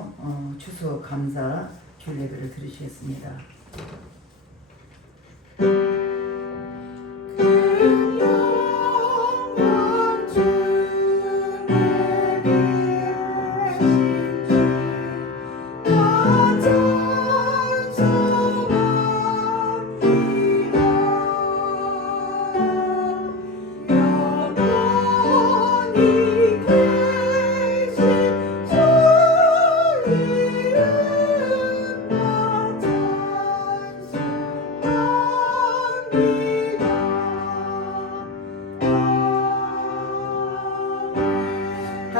받들어 추수 감사 주일 예배를 드리시겠습니다.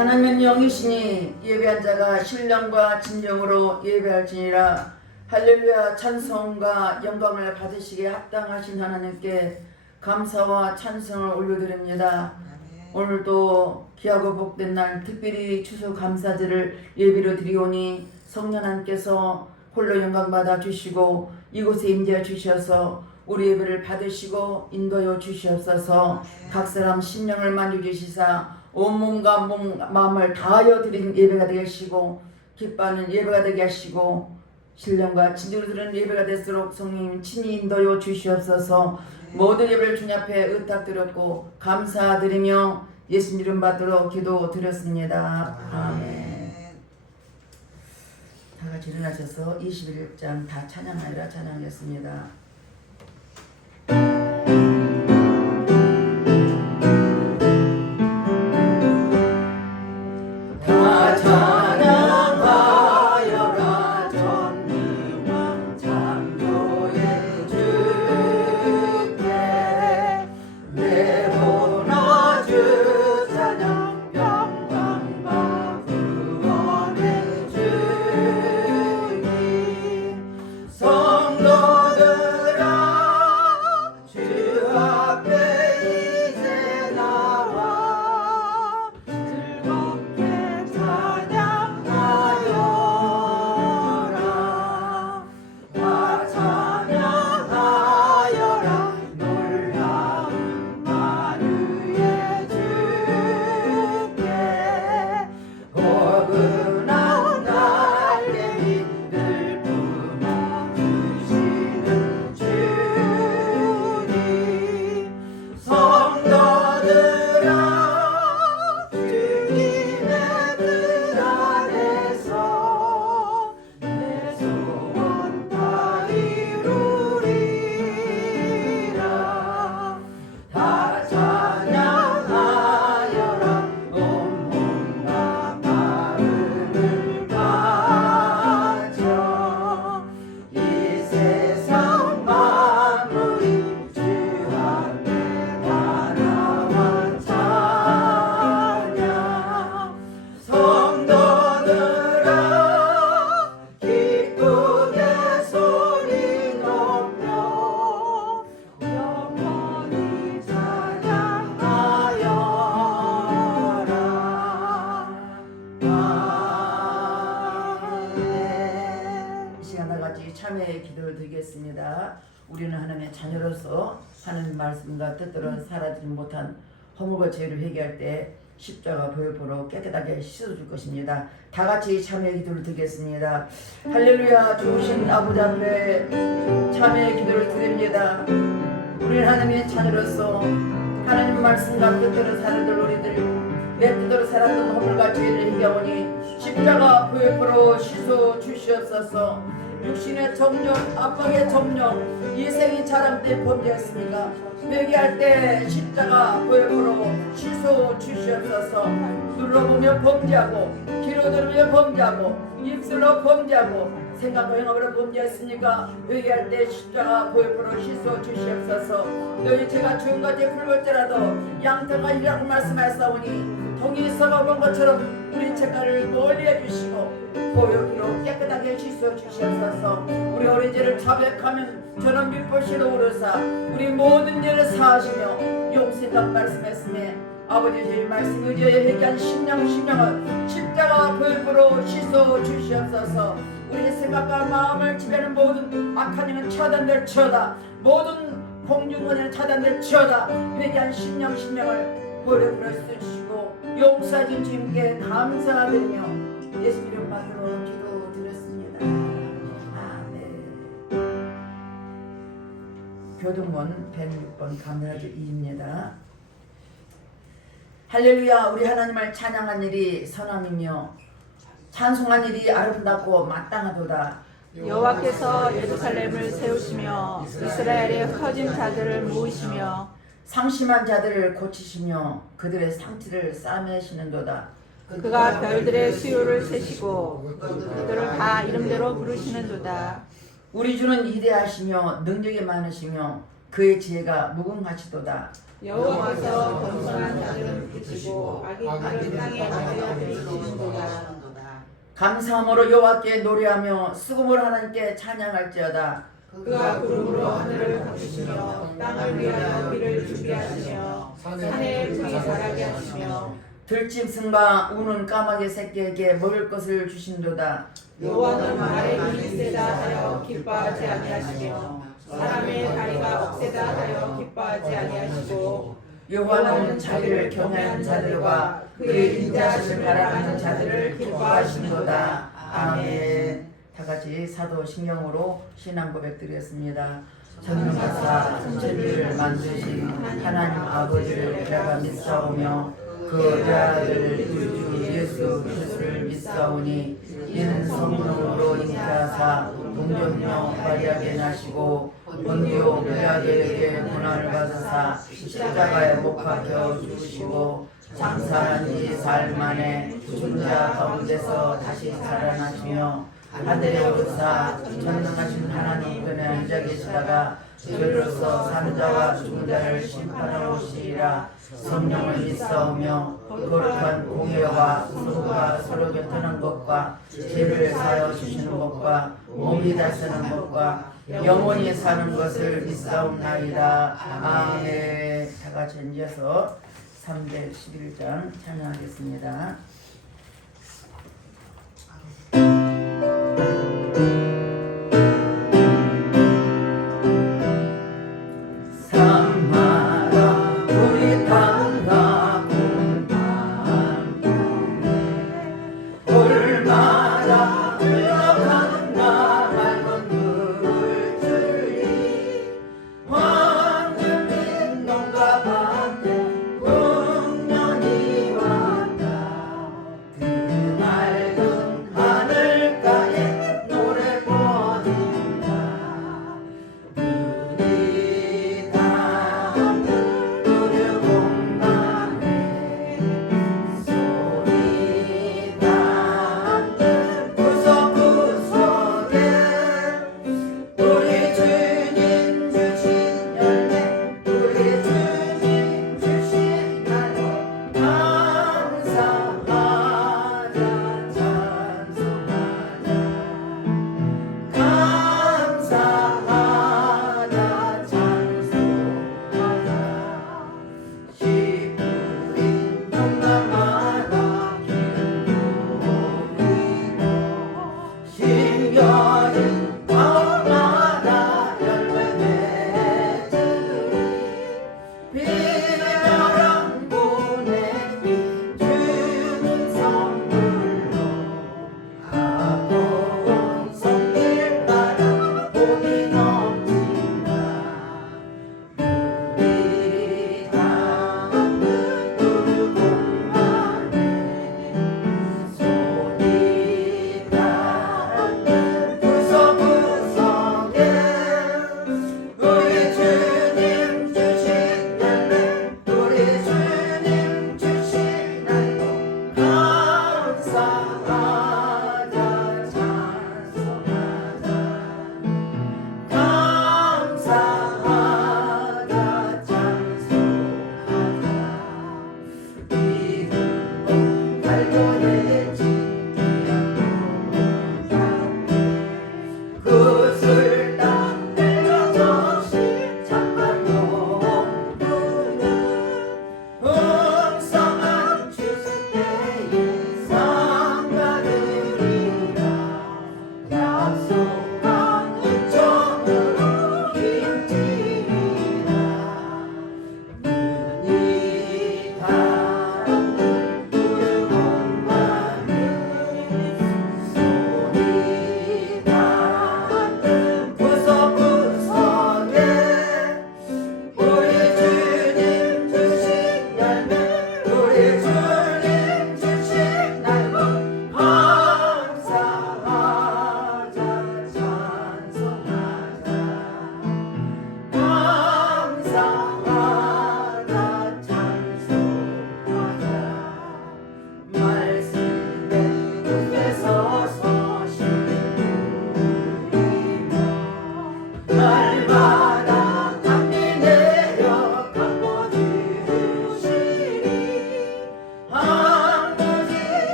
하나님은 영이시니 예배한 자가 신령과 진정으로 예배할지니라. 할렐루야. 찬송과 영광을 받으시기에 합당하신 하나님께 감사와 찬송을 올려드립니다. 오늘도 귀하고 복된 날 특별히 추수 감사제를 예배로 드리오니 성령 하나님께서 홀로 영광 받아 주시고 이곳에 임재해 주셔서 우리 예배를 받으시고 인도하여 주시옵소서. 각 사람 심령을 만져주시사 온몸과 마음을 다하여 드린 예배가 되게 하시고 기뻐하는 예배가 되게 하시고 신령과 진정으로 드리는 예배가 될수록 성령님 친히 인도하여 주시옵소서. 모든 예배를 주님 앞에 의탁드렸고 감사드리며 예수님 이름 받들어 기도드렸습니다. 아멘. 다같이 일어나셔서 21장 다 찬양하리라 찬양하겠습니다. 참회의 기도를 드리겠습니다. 우리는 하나님의 자녀로서 하나님의 말씀과 뜻대로 살아지지 못한 허물과 죄를 회개할 때 십자가 보혈보로 깨끗하게 씻어줄 것입니다. 다같이 참회의 기도를 드리겠습니다. 할렐루야. 좋으신 아버지 앞에 참회의 기도를 드립니다. 우리는 하나님의 자녀로서 하나님의 말씀과 뜻대로 살아들 우리들 내 뜻대로 살았던 허물과 죄를 회개하오니 십자가 보혈보로 씻어 주시옵소서. 육신의 정령, 압박의 정령, 이생이 자랑 때 범죄했습니까? 회개할 때 십자가 보혈보로 씻어 주시옵소서. 눌러보며 범죄하고 귀로 들으며 범죄하고 입술로 범죄하고 생각과 행함으로 범죄했습니까? 회개할 때 십자가 보혈보로 씻어 주시옵소서. 너희 제가 죽은 것에 불벌지라도 양태가 이라고 말씀하였사오니 동이 썩어본 것처럼 우리 죄가를 멀리 해주시고 보혈로 깨끗하게 씻어 주시옵소서. 우리 어린 죄를 자백하면 저는 빛보시로 오르사 우리 모든 죄를 사하시며 용서한다고 말씀했으니 아버지 주의 말씀 의지에 회개한 심령을 십자가 보혈로 씻어 주시옵소서. 우리 생각과 마음을 지배하는 모든 악한 영은 차단될지어다. 모든 공중권을 차단될지어다. 회개한 심령을 보혈로 쓰시고 용서해 준 주님께 감사드리며 예수 이름 받들어 교동문 106번 감사절 2입니다. 할렐루야. 우리 하나님을 찬양한 일이 선함이며 찬송한 일이 아름답고 마땅하도다. 여호와께서 예루살렘을 세우시며 이스라엘의 흩어진 자들을 모으시며 상심한 자들을 고치시며 그들의 상처를 싸매시는도다. 그가 별들의 수요를 세시고 그들을 다 이름대로 부르시는도다. 우리 주는 위대하시며 능력이 많으시며 그의 지혜가 무궁하시도다. 여호와께서 겸손한 자들은 붙이고 악인들은 땅에 내려 베이시는도다. 감사함으로 여호와께 노래하며 수금으로 하나님께 찬양할지어다. 그가 구름으로 하늘을 덮으시며 땅을 위하여 비를 준비하시며 산에 풀이 자라게 하시며 들짐승과 우는 까마귀 새끼에게 먹을 것을 주신도다. 여호와는 말에 힘이 세다 하여 기뻐하지 아니하시며 사람의 다리가 억세다 하여 기뻐하지 아니하시고 여호와는 자기를 경외하는 자들과 그의 인자하심을 바라는 자들을 기뻐하시는도다. 아멘. 다 같이 사도신경으로 신앙 고백 드렸습니다. 전능하사 천지를 만드신 하나님 아버지를 내가 믿사오며 그 아들 우주 예수 그리스도를 믿사오니 이는 성령으로 잉태하사 동정녀 마리아에게 나시고 본디오 빌라도에게 고난을 받으사 십자가에 못 박혀 죽으시고 장사한 지 사흘 만에 죽은 자 가운데서 다시 살아나시며 하늘에 오르사 전능하신 하나님 편에 앉아 계시다가 저리로서 사는 자와 죽은 자를 심판하러 오시리라. 성령을 믿사오며 거룩한 공예와 성도가 서로 교통하는 것과 죄를 사하여 주시는 것과 몸이 다스리는 것과 영원히 사는 것을 믿사옵나이다. 아멘. 다 같이 앉아서 311장 찬양하겠습니다.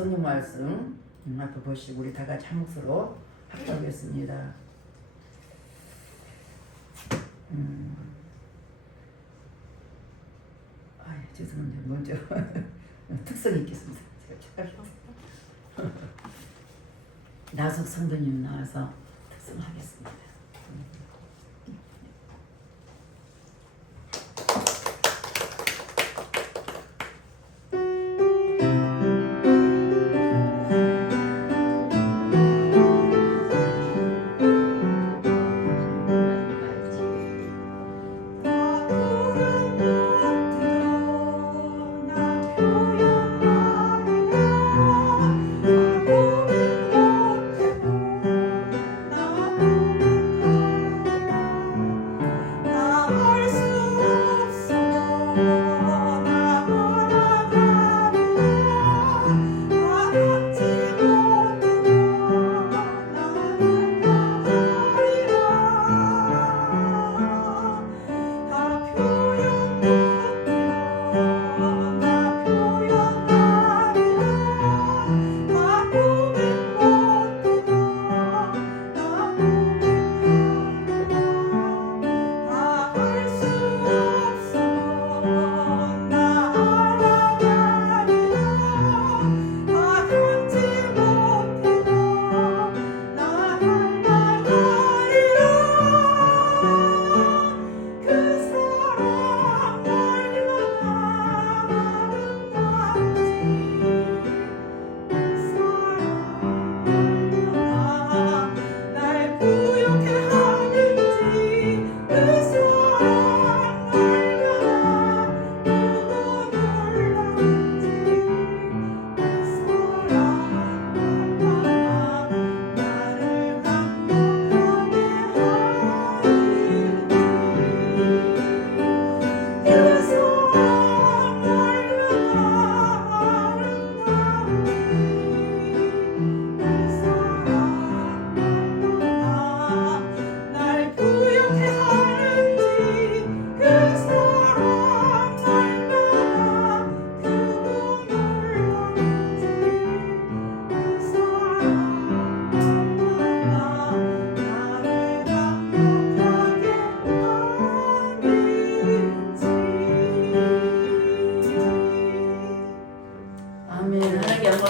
성령 말씀 앞에 보시고 우리 다 같이 한 목소리로 합독하겠습니다. 죄송합니다. 먼저 특성이 있겠습니다. 제가 착각했어요. 나석 성도님 나와서 특성하겠습니다.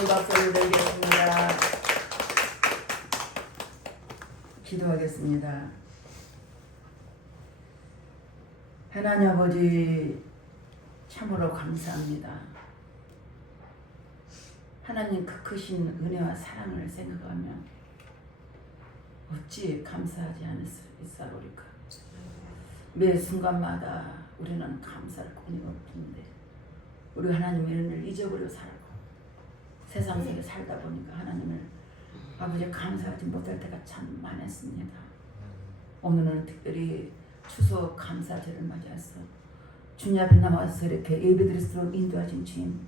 박수를 드리겠습니다. 기도하겠습니다. 하나님 아버지 참으로 감사합니다. 하나님 그 크신 은혜와 사랑을 생각하며 어찌 감사하지 않을 수 있사오리까. 매 순간마다 우리는 감사를 끊임없는데 우리 하나님의 은혜를 잊어버려 살고 세상 속에 살다 보니까 하나님을 아버지 감사하지 못할 때가 참 많았습니다. 오늘은 특별히 추석 감사절을 맞이해서 주님 앞에 나와서 이렇게 예배드릴 수 있도록 인도하신 주님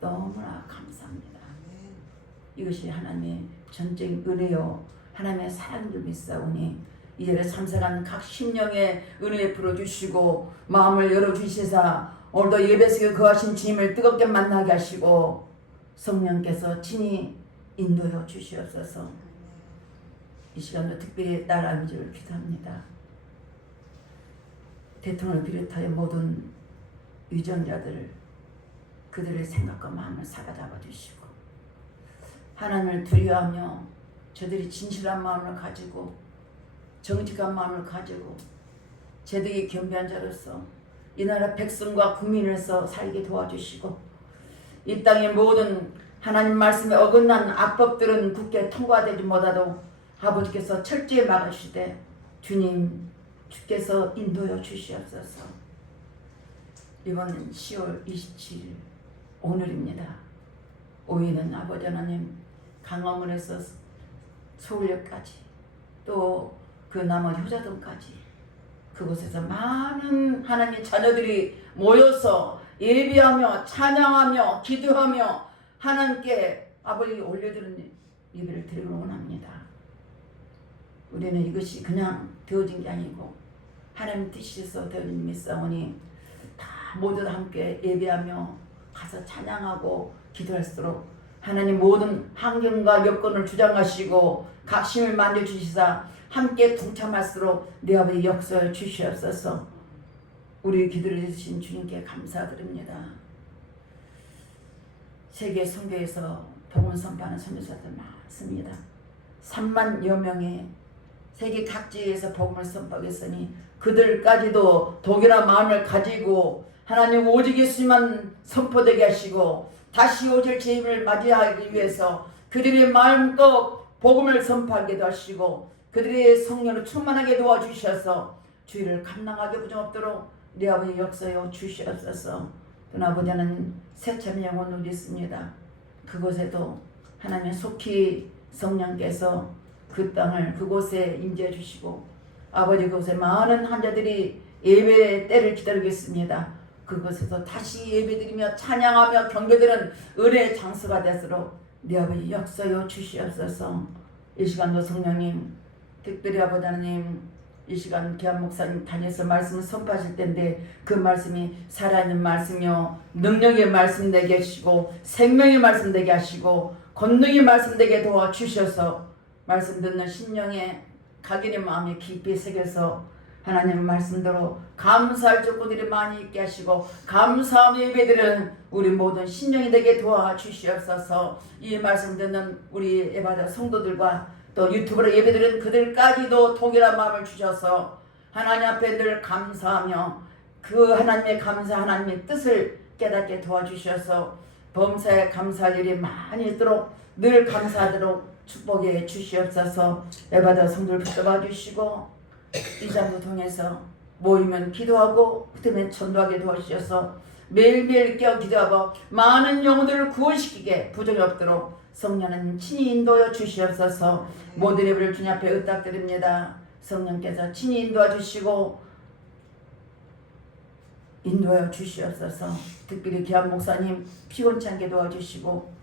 너무나 감사합니다. 이것이 하나님의 전적인 은혜요 하나님의 사랑인 줄 믿사오니 이 자리에 참석한 각 심령의 은혜에 풀어주시고 마음을 열어주시사 오늘도 예배석에 거하신 주님을 뜨겁게 만나게 하시고 성령께서 친히 인도해 주시옵소서. 이 시간도 특별히 나라는 줄 기도합니다. 대통령을 비롯하여 모든 유정자들 그들의 생각과 마음을 사로잡아 주시고 하나님을 두려워하며 저들이 진실한 마음을 가지고 정직한 마음을 가지고 제대로 겸비한 자로서 이 나라 백성과 국민으로서 살게 도와주시고 이 땅의 모든 하나님 말씀에 어긋난 악법들은 굳게 통과되지 못하도 아버지께서 철저히 막으시되 주님 주께서 인도해 주시옵소서. 이번 10월 27일 오늘입니다. 5일은 아버지 하나님 강화문에서 서울역까지 또 그 남은 효자동까지 그곳에서 많은 하나님의 자녀들이 모여서 예배하며 찬양하며 기도하며 하나님께 아버지 올려드리는 예배를 드리기 원합니다. 우리는 이것이 그냥 되어진 게 아니고 하나님 뜻이서 되어진 믿사오니 다 모두 함께 예배하며 가서 찬양하고 기도할수록 하나님 모든 환경과 여건을 주장하시고 각심을 만져주시사 함께 동참할수록 내 아버지 역사에 주시옵소서. 우리 기도를 해주신 주님께 감사드립니다. 세계 선교에서 복음 선포하는 선교사들 많습니다. 3만여 명의 세계 각지에서 복음을 선포하겠으니 그들까지도 동일한 마음을 가지고 하나님 오직 예수만 선포되게 하시고 다시 오실 주님을 맞이하기 위해서 그들의 마음껏 복음을 선포하게 하시고 그들의 성령을 충만하게 도와주셔서 주의를 감당하게 부정없도록 내 아버지 역사여 주시옵소서. 그러나 아버지는 새참 영혼을 믿습니다. 그곳에도 하나님 속히 성령께서 그 땅을 그곳에 임재해 주시고 아버지 그곳에 많은 환자들이 예배의 때를 기다리고 있습니다. 그곳에서 다시 예배드리며 찬양하며 경배드리는 은혜의 장소가 되도록 내 아버지 역사여 주시옵소서. 이 시간도 성령님 특별히 아버지 하나님 이 시간 기한 목사님 다녀서 말씀을 선포하실 텐데 그 말씀이 살아있는 말씀이요 능력의 말씀 되게 하시고 생명의 말씀 되게 하시고 권능의 말씀 되게 도와주셔서 말씀 듣는 심령에 각인의 마음에 깊이 새겨서 하나님 말씀대로 감사할 조건들이 많이 있게 하시고 감사함 예배드리는 우리 모든 심령이 되게 도와주시옵소서. 이 말씀 듣는 우리 예배자 성도들과 또 유튜브로 예배드리는 그들까지도 동일한 마음을 주셔서 하나님 앞에 늘 감사하며 그 하나님의 감사 하나님의 뜻을 깨닫게 도와주셔서 범사에 감사할 일이 많이 있도록 늘 감사하도록 축복해 주시옵소서. 예배자 성도를 붙잡아 주시고 이 장도 통해서 모이면 기도하고 흩으면 전도하게 도와주셔서 매일매일 깨어 기도하고 많은 영혼들을 구원시키게 부정이 없도록 성령은 친히 인도하여 주시옵소서. 모든 예배를 주님 앞에 의탁드립니다. 성령께서 친히 인도하 주시고 인도하여 주시옵소서. 특별히 기한 목사님 피곤치 않게 도와주시고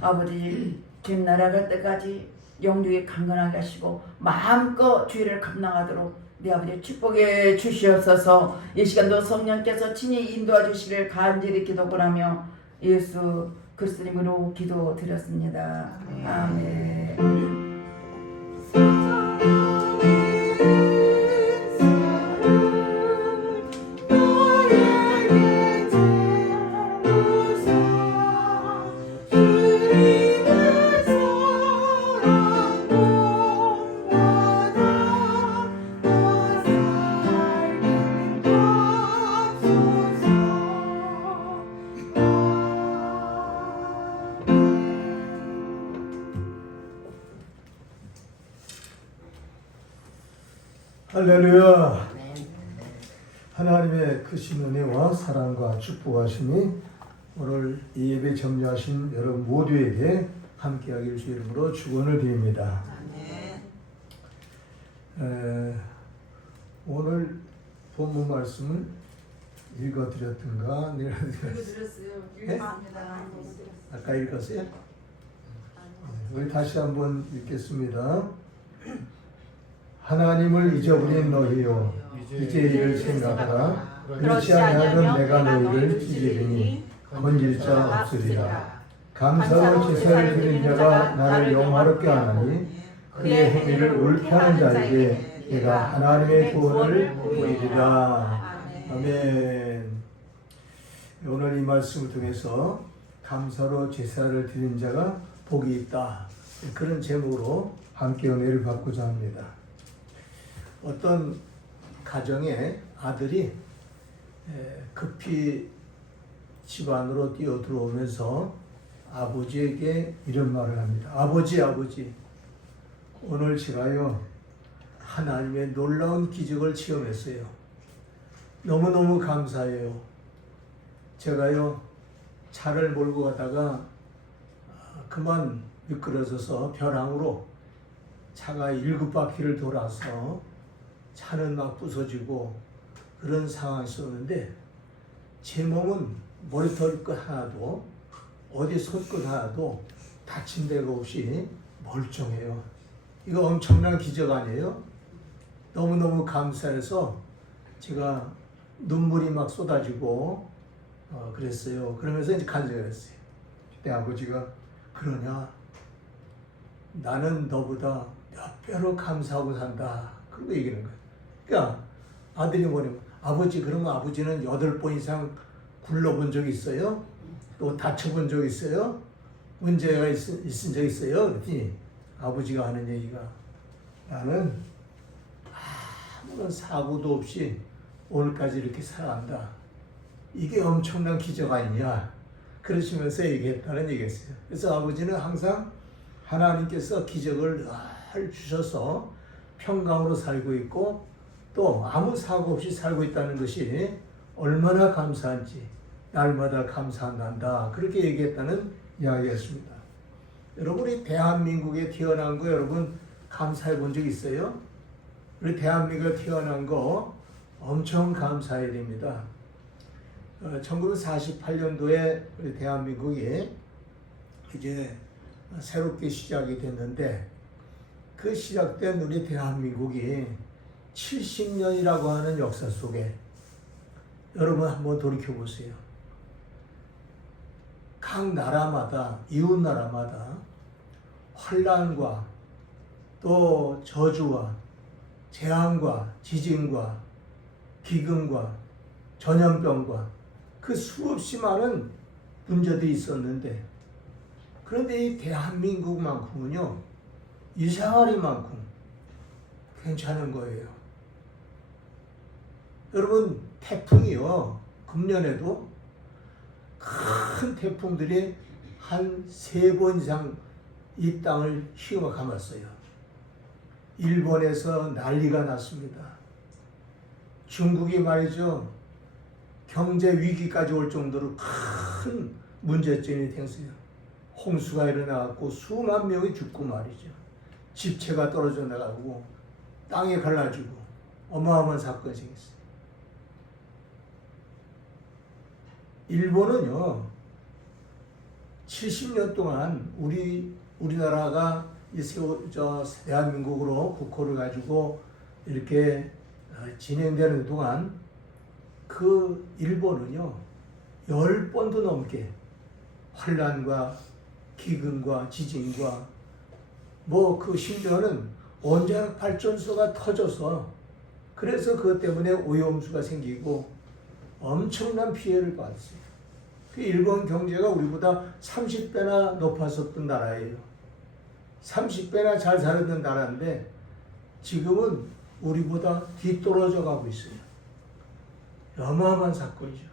아버지 주님 날아갈 때까지 영육이 강건하게 하시고 마음껏 주의를 감당하도록 내 아버지 축복해 주시옵소서. 이 시간도 성령께서 친히 인도하 주시기를 간절히 기도하며 예수 그리스도님으로 기도드렸습니다. 아멘. 할렐루야. 하나님의 크신 은혜와 사랑과 축복하심이 오늘 이 예배 점유하신 여러분 모두에게 함께하기를 주 이름으로 축원을 드립니다. 오늘 본문 말씀을 읽어드렸던가 읽어드렸어요. 아까 읽었어요? 우리 다시 한번 읽겠습니다. 하나님을 잊어버린 너희요 이제 이를 생각하라. 그렇지 아니하면 내가 너희를 찢으리니 건질 자 없으리라. 감사로 제사를 드린 자가 나를 영화롭게 하나니 그의 행위를 옳게 하는 자에게 내가 하나님의 구원을 보이리라. 아멘. 오늘 이 말씀을 통해서 감사로 제사를 드린 자가 복이 있다, 그런 제목으로 함께 은혜를 받고자 합니다. 어떤 가정에 아들이 급히 집 안으로 뛰어 들어오면서 아버지에게 이런 말을 합니다. 아버지, 오늘 제가요 하나님의 놀라운 기적을 체험했어요. 너무너무 감사해요. 제가요 차를 몰고 가다가 그만 미끄러져서 벼랑으로 차가 7바퀴를 돌아서 차는 막 부서지고 그런 상황이 있었는데 제 몸은 머리털 끝 하나도 어디 손끝 하나도 다친 데가 없이 멀쩡해요. 이거 엄청난 기적 아니에요? 너무너무 감사해서 제가 눈물이 막 쏟아지고 그랬어요. 그러면서 이제 간증을 했어요. 그때 아버지가 그러냐? 나는 너보다 몇 배로 감사하고 산다. 그러고 얘기하는 거야. 그러니까 아들이 뭐냐면 아버지 그러면 아버지는 8번 이상 굴러본 적 있어요? 또 다쳐본 적 있어요? 문제가 있은 적 있어요? 그랬더니 아버지가 하는 얘기가 나는 아무런 사고도 없이 오늘까지 이렇게 살아간다. 이게 엄청난 기적 아니냐? 그러시면서 얘기했다는 얘기였어요. 그래서 아버지는 항상 하나님께서 기적을 늘 주셔서 평강으로 살고 있고 또 아무 사고 없이 살고 있다는 것이 얼마나 감사한지 날마다 감사한다. 그렇게 얘기했다는 이야기였습니다. 여러분이 대한민국에 태어난 거 여러분 감사해 본 적 있어요? 우리 대한민국에 태어난 거 엄청 감사해야 됩니다. 1948년도에 우리 대한민국이 이제 새롭게 시작이 됐는데 그 시작된 우리 대한민국이 70년이라고 하는 역사 속에 여러분 한번 돌이켜 보세요. 각 나라마다 이웃 나라마다 환란과 또 저주와 재앙과 지진과 기근과 전염병과 그 수없이 많은 문제들이 있었는데 그런데 이 대한민국만큼은요 이상하리만큼 괜찮은 거예요. 여러분 태풍이요 금년에도 큰 태풍들이 한 3번 이상 이 땅을 휘어 감았어요. 일본에서 난리가 났습니다. 중국이 말이죠 경제 위기까지 올 정도로 큰 문제점이 됐어요. 홍수가 일어나고 수만 명이 죽고 말이죠. 집채가 떨어져 나가고 땅에 갈라지고 어마어마한 사건이 생겼어요. 일본은요 70년 동안 우리나라가 대한민국으로 국호를 가지고 이렇게 진행되는 동안 그 일본은요 10번도 넘게 환란과 기근과 지진과 뭐 그 심지어는 원자력 발전소가 터져서 그래서 그것 때문에 오염수가 생기고 엄청난 피해를 받았어요. 그 일본 경제가 우리보다 30배나 높았었던 나라예요. 30배나 잘 살았던 나라인데 지금은 우리보다 뒤떨어져 가고 있어요. 어마어마한 사건이죠.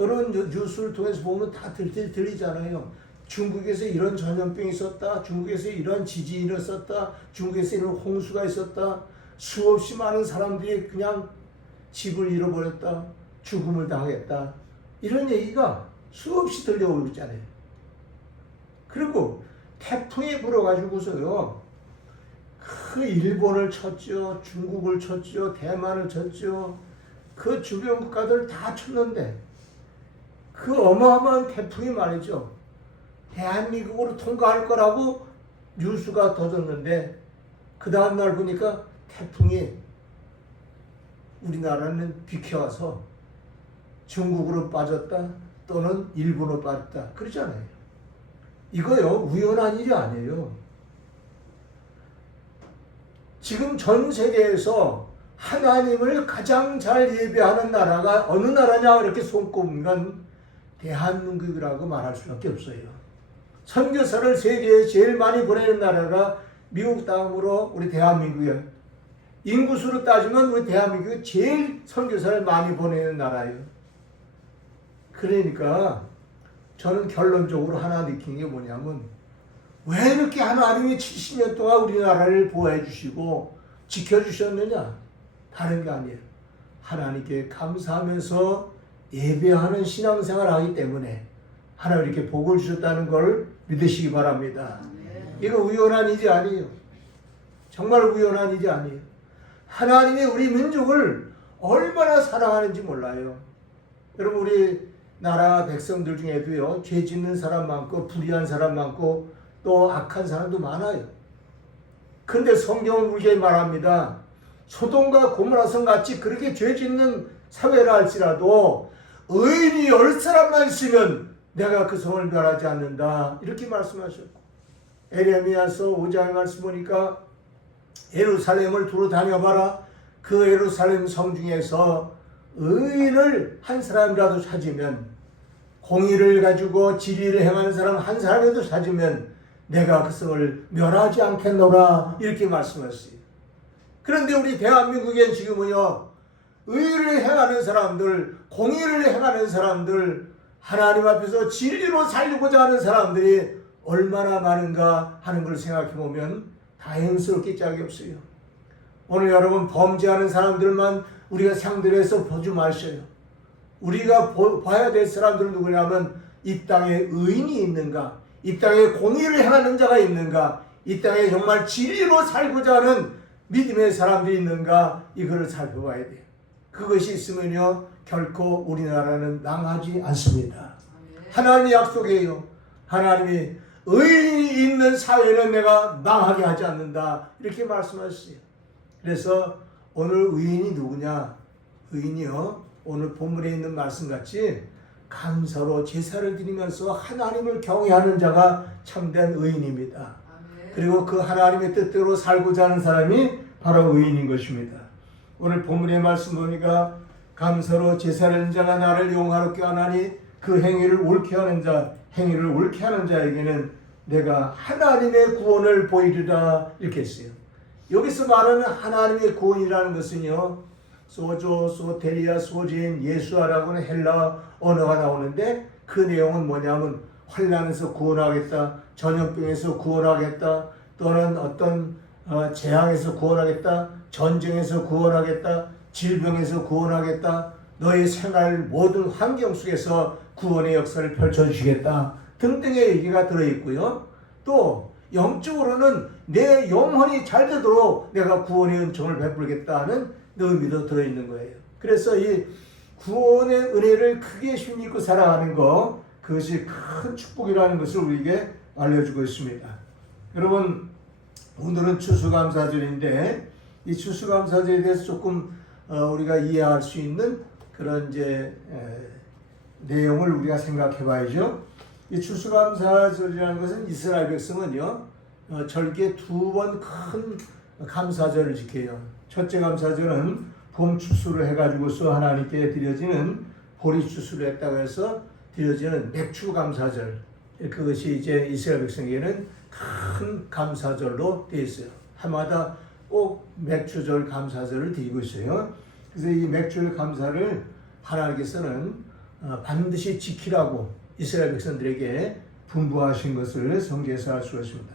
여러분 뉴스를 통해서 보면 다 들리잖아요. 중국에서 이런 전염병이 있었다. 중국에서 이런 지진이 있었다. 중국에서 이런 홍수가 있었다. 수없이 많은 사람들이 그냥 집을 잃어버렸다. 죽음을 당했다. 이런 얘기가 수없이 들려오고 있잖아요. 그리고 태풍이 불어가지고서요. 그 일본을 쳤죠. 중국을 쳤죠. 대만을 쳤죠. 그 주변 국가들 다 쳤는데 그 어마어마한 태풍이 말이죠. 대한민국으로 통과할 거라고 뉴스가 터졌는데 그 다음날 보니까 태풍이 우리나라는 비켜와서 중국으로 빠졌다 또는 일본으로 빠졌다 그러잖아요. 이거요 우연한 일이 아니에요. 지금 전 세계에서 하나님을 가장 잘 예배하는 나라가 어느 나라냐 이렇게 손꼽으면 대한민국이라고 말할 수밖에 없어요. 선교사를 세계에 제일 많이 보내는 나라가 미국 다음으로 우리 대한민국이에요. 인구수로 따지면 우리 대한민국이 제일 선교사를 많이 보내는 나라예요. 그러니까 저는 결론적으로 하나 느낀 게 뭐냐면 왜 이렇게 하나님이 70년 동안 우리나라를 보호해 주시고 지켜주셨느냐? 다른 게 아니에요. 하나님께 감사하면서 예배하는 신앙생활을 하기 때문에 하나님 이렇게 복을 주셨다는 걸 믿으시기 바랍니다. 이거 우연한 일이 아니에요. 정말 우연한 일이 아니에요. 하나님이 우리 민족을 얼마나 사랑하는지 몰라요. 여러분 우리 나라 백성들 중에도요 죄 짓는 사람 많고 불의한 사람 많고 또 악한 사람도 많아요. 그런데 성경은 우리에게 말합니다. 소돔과 고모라성 같이 그렇게 죄 짓는 사회라 할지라도 의인이 10사람만 있으면 내가 그 성을 멸하지 않는다 이렇게 말씀하셨고, 에레미야서 5장의 말씀 보니까 예루살렘을 두루 다녀봐라. 그 예루살렘 성 중에서 의인을 한 사람이라도 찾으면, 공의를 가지고 진리를 행하는 사람 한 사람이라도 찾으면 내가 그 성을 멸하지 않겠노라 이렇게 말씀하셨어요. 그런데 우리 대한민국엔 지금은요, 의를 행하는 사람들, 공의를 행하는 사람들, 하나님 앞에서 진리로 살고자 하는 사람들이 얼마나 많은가 하는 걸 생각해 보면 다행스럽게 짝이 없어요. 오늘 여러분, 범죄하는 사람들만 우리가 상대로 해서 보지 마셔요. 우리가 봐야 될 사람들은 누구냐면, 이 땅에 의인이 있는가, 이 땅에 공의를 행하는 자가 있는가, 이 땅에 정말 진리로 살고자 하는 믿음의 사람들이 있는가, 이거를 살펴봐야 돼요. 그것이 있으면요, 결코 우리나라는 망하지 않습니다. 하나님이 약속해요. 하나님이 의인이 있는 사회는 내가 망하게 하지 않는다 이렇게 말씀하셨어요. 그래서 오늘 의인이 누구냐? 의인이요, 오늘 본문에 있는 말씀같이 감사로 제사를 드리면서 하나님을 경외하는 자가 참된 의인입니다. 그리고 그 하나님의 뜻대로 살고자 하는 사람이 바로 의인인 것입니다. 오늘 본문의 말씀 보니까 감사로 제사를 드리는 자가 나를 영화롭게 하나니 그 행위를 옳게 하는 자, 행위를 옳게 하는 자에게는 내가 하나님의 구원을 보이리라 이렇게 했어요. 여기서 말하는 하나님의 구원이라는 것은요, 소조, 소테리아, 소지인, 예수아라고 하는 헬라 언어가 나오는데, 그 내용은 뭐냐면 환난에서 구원하겠다, 전염병에서 구원하겠다, 또는 어떤 재앙에서 구원하겠다, 전쟁에서 구원하겠다, 질병에서 구원하겠다, 너의 생활 모든 환경 속에서 구원의 역사를 펼쳐주시겠다 등등의 얘기가 들어있고요. 또 영적으로는 내 영혼이 잘 되도록 내가 구원의 은총을 베풀겠다는 의미도 들어있는 거예요. 그래서 이 구원의 은혜를 크게 힘입고 살아가는 것, 그것이 큰 축복이라는 것을 우리에게 알려주고 있습니다. 여러분, 오늘은 추수감사절인데 이 추수감사절에 대해서 조금 우리가 이해할 수 있는 그런 내용을 우리가 생각해 봐야죠. 이 추수감사절이라는 것은 이스라엘 백성은요, 절기에 2번 큰 감사절을 지켜요. 첫째 감사절은 봄 추수를 해가지고서 하나님께 드려지는 보리 추수를 했다고 해서 드려지는 맥추 감사절. 그것이 이제 이스라엘 백성에게는 큰 감사절로 되어 있어요. 해마다 꼭 맥추절 감사절을 드리고 있어요. 그래서 이 맥추절 감사를 하나님께서는 반드시 지키라고 이스라엘 백성들에게 분부하신 것을 성경에서 알 수가 있습니다.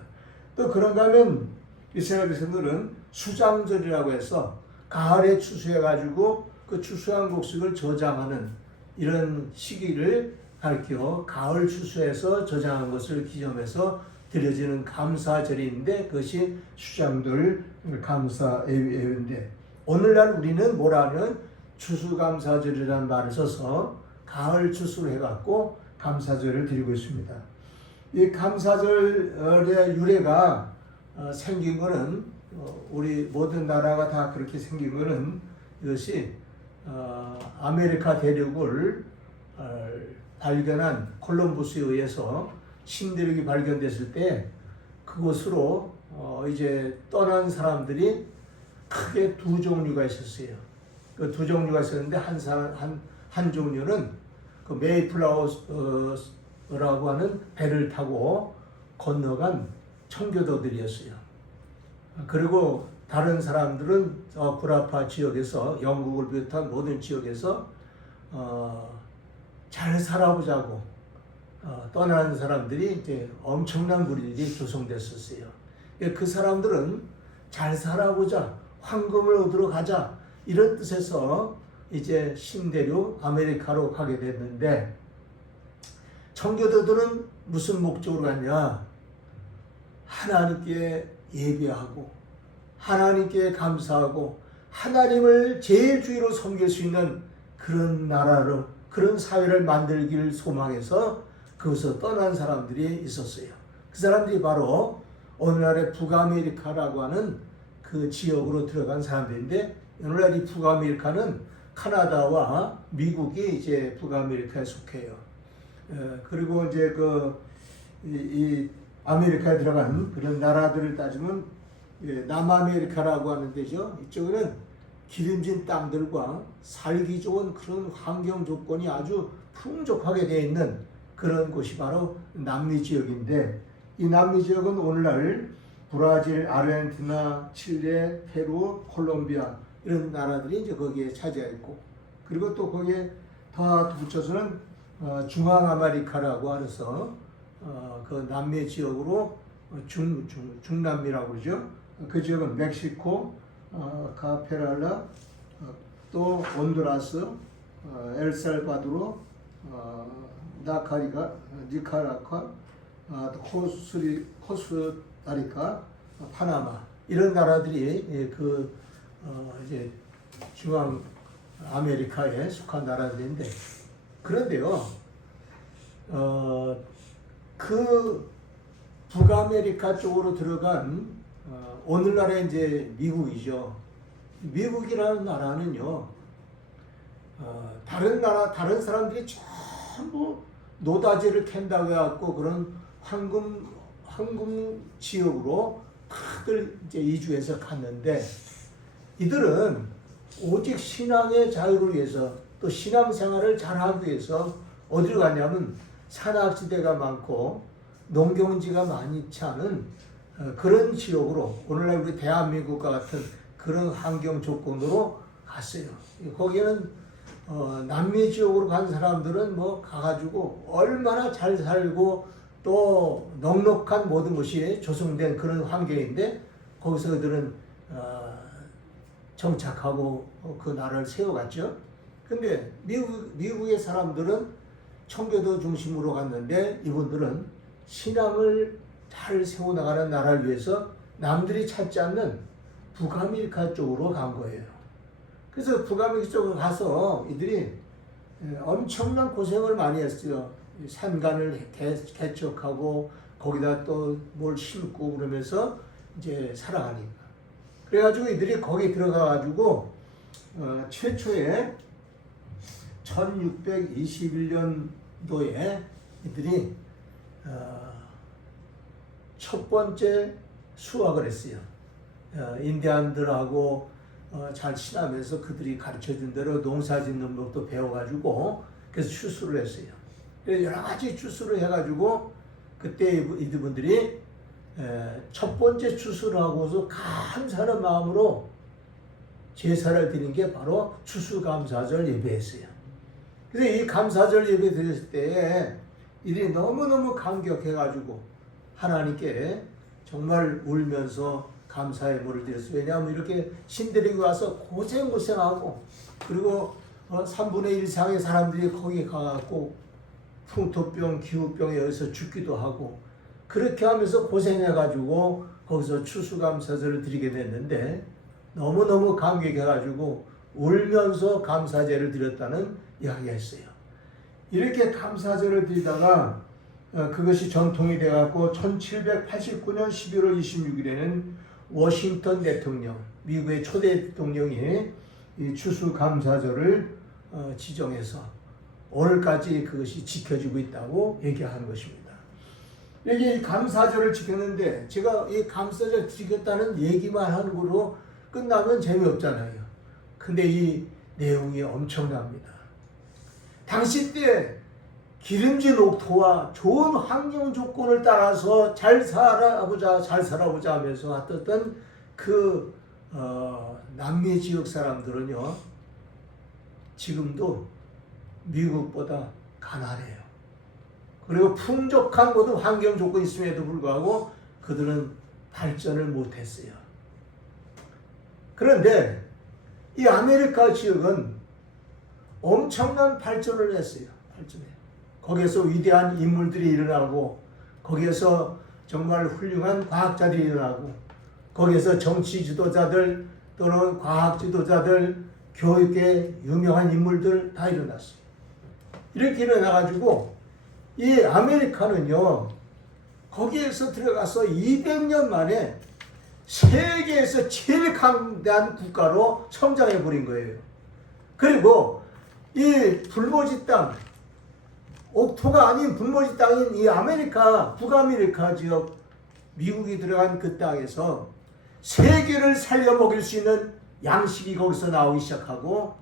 또 그런가 하면 이스라엘 백성들은 수장절이라고 해서 가을에 추수해가지고 그 추수한 곡식을 저장하는 이런 시기를 가리켜 가을 추수해서 저장한 것을 기념해서 드려지는 감사절인데, 그것이 수장절 감사예인데, 오늘날 우리는 뭐라면 추수감사절이라는 말을 써서 가을 추수를 해갖고 감사절을 드리고 있습니다. 이 감사절의 유래가 생긴 것은 우리 모든 나라가 다 그렇게 생긴 것은 이것이 아메리카 대륙을 발견한 콜럼버스에 의해서 신대륙이 발견됐을 때 그곳으로 이제 떠난 사람들이 크게 2종류가 있었어요. 그 2종류가 있었는데 한 종류는 그 메이플라워라고 하는 배를 타고 건너간 청교도들이었어요. 그리고 다른 사람들은 구라파 지역에서, 영국을 비롯한 모든 지역에서 잘 살아보자고 떠나는 사람들이 이제 엄청난 무리들이 조성됐었어요. 그 사람들은 잘 살아보자, 황금을 얻으러 가자, 이런 뜻에서 이제 신대륙 아메리카로 가게 됐는데, 청교도들은 무슨 목적으로 갔냐? 하나님께 예배하고 하나님께 감사하고 하나님을 제일 주의로 섬길 수 있는 그런 나라로, 그런 사회를 만들기를 소망해서 그것을 떠난 사람들이 있었어요. 그 사람들이 바로 오늘날의 북아메리카라고 하는 그 지역으로 들어간 사람들인데, 오늘날 이 북아메리카는 카나다와 미국이 이제 북아메리카에 속해요. 그리고 이제 이 아메리카에 들어간 그런 나라들을 따지면 남아메리카라고 하는 데죠. 이쪽에는 기름진 땅들과 살기 좋은 그런 환경 조건이 아주 풍족하게 되어 있는 그런 곳이 바로 남미 지역인데, 이 남미 지역은 오늘날 브라질, 아르헨티나, 칠레, 페루, 콜롬비아 이런 나라들이 이제 거기에 차지하고 있고, 그리고 또 거기에 더 붙여서는 중앙 아메리카라고 해서 그 남미 지역으로 중남미라고 그러죠. 그 지역은 멕시코, 카페랄라, 또 혼두라스, 엘살바도르, 니카라과, 코스타리카, 파나마 이런 나라들이 이제 중앙 아메리카에 속한 나라들인데, 그런데요, 그 북아메리카 쪽으로 들어간 오늘날의 이제 미국이죠. 미국이라는 나라는요, 다른 사람들이 전부 노다지를 캔다고 해갖고 그런 황금 지역으로 다들 이제 이주해서 갔는데, 이들은 오직 신앙의 자유를 위해서, 또 신앙생활을 잘하기 위해서 어디로 갔냐면 산악지대가 많고 농경지가 많지 않은 그런 지역으로, 오늘날 우리 대한민국과 같은 그런 환경 조건으로 갔어요. 거기는 남미 지역으로 간 사람들은 뭐 가가지고 얼마나 잘 살고 또 넉넉한 모든 것이 조성된 그런 환경인데, 거기서 그들은 정착하고 그 나라를 세워갔죠. 근데 미국의 사람들은 청교도 중심으로 갔는데, 이분들은 신앙을 잘 세워나가는 나라를 위해서 남들이 찾지 않는 북아메리카 쪽으로 간 거예요. 그래서 북아메리카 쪽으로 가서 이들이 엄청난 고생을 많이 했어요. 산간을 개척하고 거기다 또 뭘 심고 그러면서 이제 살아가니까. 그래가지고 이들이 거기 들어가가지고 최초에 1621년도에 이들이 첫 번째 수학을 했어요. 인디안들하고 잘 친하면서 그들이 가르쳐준 대로 농사 짓는 법도 배워가지고 그래서 추수를 했어요. 그래서 여러 가지 추수를 해가지고 그때 이분들이 첫 번째 추수를 하고서 감사하는 마음으로 제사를 드린 게 바로 추수감사절 예배였어요. 그래서 이 감사절 예배 드렸을 때 이들이 너무너무 감격해가지고 하나님께 정말 울면서 감사의 물을 드렸어요. 왜냐하면 이렇게 신들이 와서 고생하고, 그리고 3분의 1 이상의 사람들이 거기 가갖고 풍토병, 기후병에 의해서 죽기도 하고, 그렇게 하면서 고생해가지고 거기서 추수감사절을 드리게 됐는데, 너무너무 감격해가지고 울면서 감사제를 드렸다는 이야기가 있어요. 이렇게 감사제를 드리다가 그것이 전통이 돼갖고 1789년 11월 26일에는 워싱턴 대통령, 미국의 초대 대통령이 이 추수감사절을 지정해서 오늘까지 그것이 지켜지고 있다고 얘기하는 것입니다. 여기 감사절을 지켰는데, 제가 이 감사절 지켰다는 얘기만 하는 거로 끝나면 재미없잖아요. 근데 이 내용이 엄청납니다. 당시 때 기름진 옥토와 좋은 환경 조건을 따라서 잘 살아보자 하면서 왔던 그 남미 지역 사람들은요, 지금도 미국보다 가난해요. 그리고 풍족한 모든 환경 조건이 있음에도 불구하고 그들은 발전을 못했어요. 그런데 이 아메리카 지역은 엄청난 발전을 했어요. 거기에서 위대한 인물들이 일어나고, 거기에서 정말 훌륭한 과학자들이 일어나고, 거기에서 정치 지도자들 또는 과학 지도자들, 교육계 유명한 인물들 다 일어났어요. 이렇게 일어나가지고 이 아메리카는요, 거기에서 들어가서 200년 만에 세계에서 제일 강대한 국가로 성장해 버린 거예요. 그리고 이 불모지 땅, 옥토가 아닌 분모지 땅인 이 아메리카, 북아메리카 지역, 미국이 들어간 그 땅에서 세계를 살려 먹일 수 있는 양식이 거기서 나오기 시작하고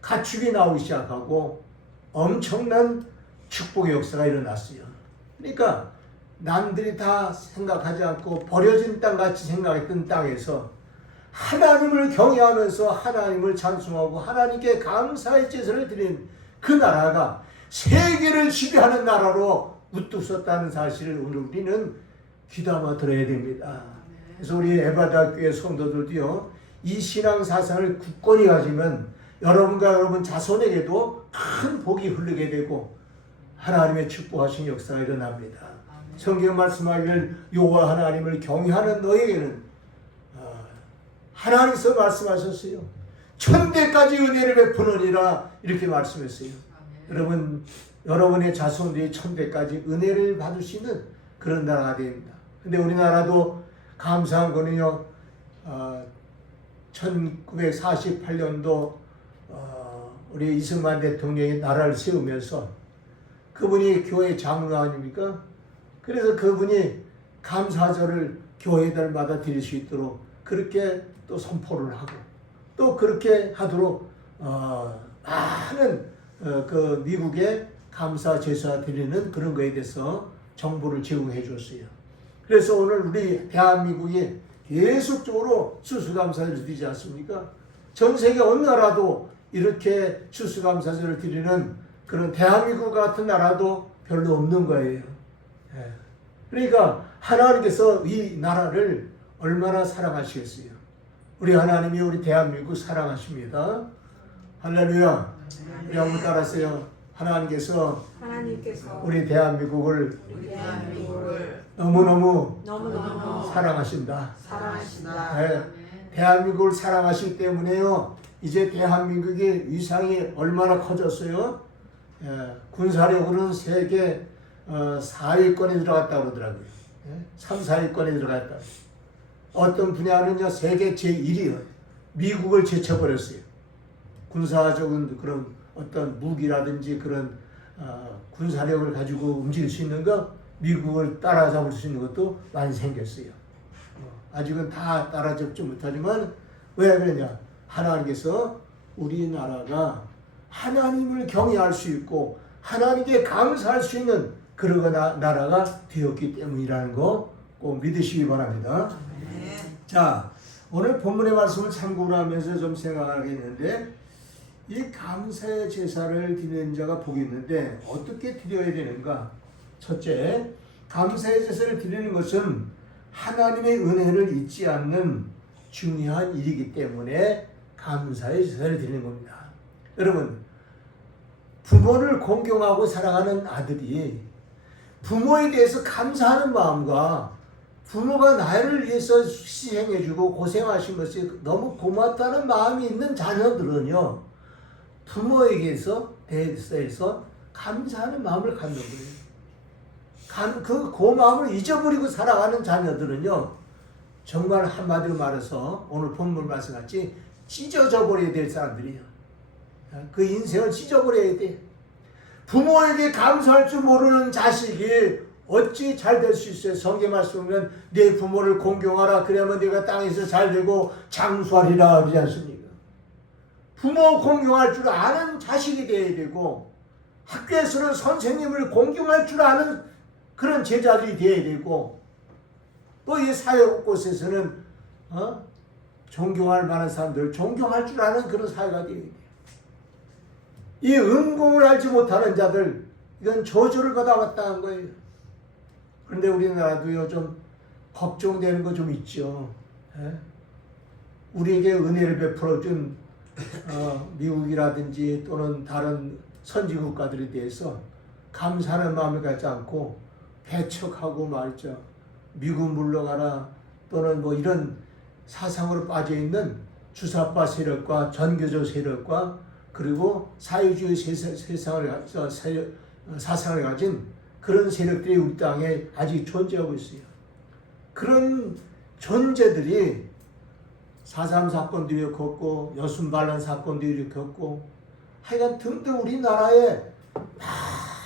가축이 나오기 시작하고 엄청난 축복의 역사가 일어났어요. 그러니까 남들이 다 생각하지 않고 버려진 땅같이 생각했던 땅에서 하나님을 경외하면서 하나님을 찬송하고 하나님께 감사의 제사를 드린 그 나라가 세계를 지배하는 나라로 우뚝 섰다는 사실을 오늘 우리는 귀담아 들어야 됩니다. 그래서 우리 에바다교회 성도들도요, 이 신앙 사상을 굳건히 가지면 여러분과 여러분 자손에게도 큰 복이 흐르게 되고 하나님의 축복하신 역사가 일어납니다. 성경 말씀하기를 여호와 하나님을 경외하는 너에게는 하나님께서 말씀하셨어요. 천대까지 은혜를 베푸느니라 이렇게 말씀했어요. 여러분, 여러분의 자손들이 천대까지 은혜를 받을 수 있는 그런 나라가 됩니다. 근데 우리나라도 감사한 거는요, 1948년도 우리 이승만 대통령이 나라를 세우면서 그분이 교회 장로 아닙니까? 그래서 그분이 감사절을 교회들마다 드릴 수 있도록 그렇게 또 선포를 하고 또 그렇게 하도록 많은 그 미국의 감사 제사 드리는 그런 거에 대해서 정보를 제공해 줬어요. 그래서 오늘 우리 대한민국이 계속적으로 추수감사절을 드리지 않습니까? 전 세계 어느 나라도 이렇게 추수감사절을 드리는 그런 대한민국 같은 나라도 별로 없는 거예요. 그러니까 하나님께서 이 나라를 얼마나 사랑하시겠어요? 우리 하나님이 우리 대한민국 사랑하십니다. 할렐루야. 우리 한번 따라하세요. 하나님께서 우리 대한민국을 너무너무 사랑하신다. 네. 대한민국을 사랑하시기 때문에요. 이제 대한민국의 위상이 얼마나 커졌어요? 군사력으로는 세계 4위권에 들어갔다고 그러더라고요. 3, 4위권에 들어갔다. 어떤 분야는요, 세계 제1위요. 미국을 제쳐버렸어요. 군사적인 그런 어떤 무기라든지 그런 군사력을 가지고 움직일 수 있는 거, 미국을 따라잡을 수 있는 것도 많이 생겼어요. 아직은 다 따라잡지 못하지만 왜 그러냐? 하나님께서 우리나라가 하나님을 경외할 수 있고 하나님께 감사할 수 있는 그런 나라가 되었기 때문이라는 거 꼭 믿으시기 바랍니다. 자, 오늘 본문의 말씀을 참고를 하면서 좀 생각하겠는데, 이 감사의 제사를 드리는 자가 복이 있는데 어떻게 드려야 되는가? 첫째, 감사의 제사를 드리는 것은 하나님의 은혜를 잊지 않는 중요한 일이기 때문에 감사의 제사를 드리는 겁니다. 여러분, 부모를 공경하고 사랑하는 아들이 부모에 대해서 감사하는 마음과 부모가 나를 위해서 희생해주고 고생하신 것이 너무 고맙다는 마음이 있는 자녀들은요, 부모에게서 대해서 감사하는 마음을 갖는 거예요. 그 마음을 잊어버리고 살아가는 자녀들은요, 정말 한마디로 말해서 오늘 본문 말씀같이 찢어져 버려야 될 사람들이에요. 그 인생을 찢어버려야 돼. 부모에게 감사할 줄 모르는 자식이 어찌 잘 될 수 있어요? 성경 말씀 보면 내 부모를 공경하라, 그러면 내가 땅에서 잘 되고 장수하리라 그러지 않습니까? 부모 공경할 줄 아는 자식이 되어야 되고, 학교에서는 선생님을 공경할 줄 아는 그런 제자들이 되어야 되고, 또 이 사회 곳곳에서는 존경할 만한 사람들 존경할 줄 아는 그런 사회가 되어야 돼요. 이 은공을 알지 못하는 자들, 이건 저주를 받아왔다는 거예요. 그런데 우리나라도요, 좀 걱정되는 거 좀 있죠. 우리에게 은혜를 베풀어준 미국이라든지 또는 다른 선진국가들에 대해서 감사하는 마음을 갖지 않고 배척하고 말이죠. 미국 물러가라 또는 뭐 이런 사상으로 빠져있는 주사파 세력과 전교조 세력과 그리고 사회주의 사상을 가진 그런 세력들이 우리 땅에 아직 존재하고 있어요. 그런 존재들이 4.3 사건도 일으켰고 여순반란 사건도 일으켰고 하여간 등등 우리나라에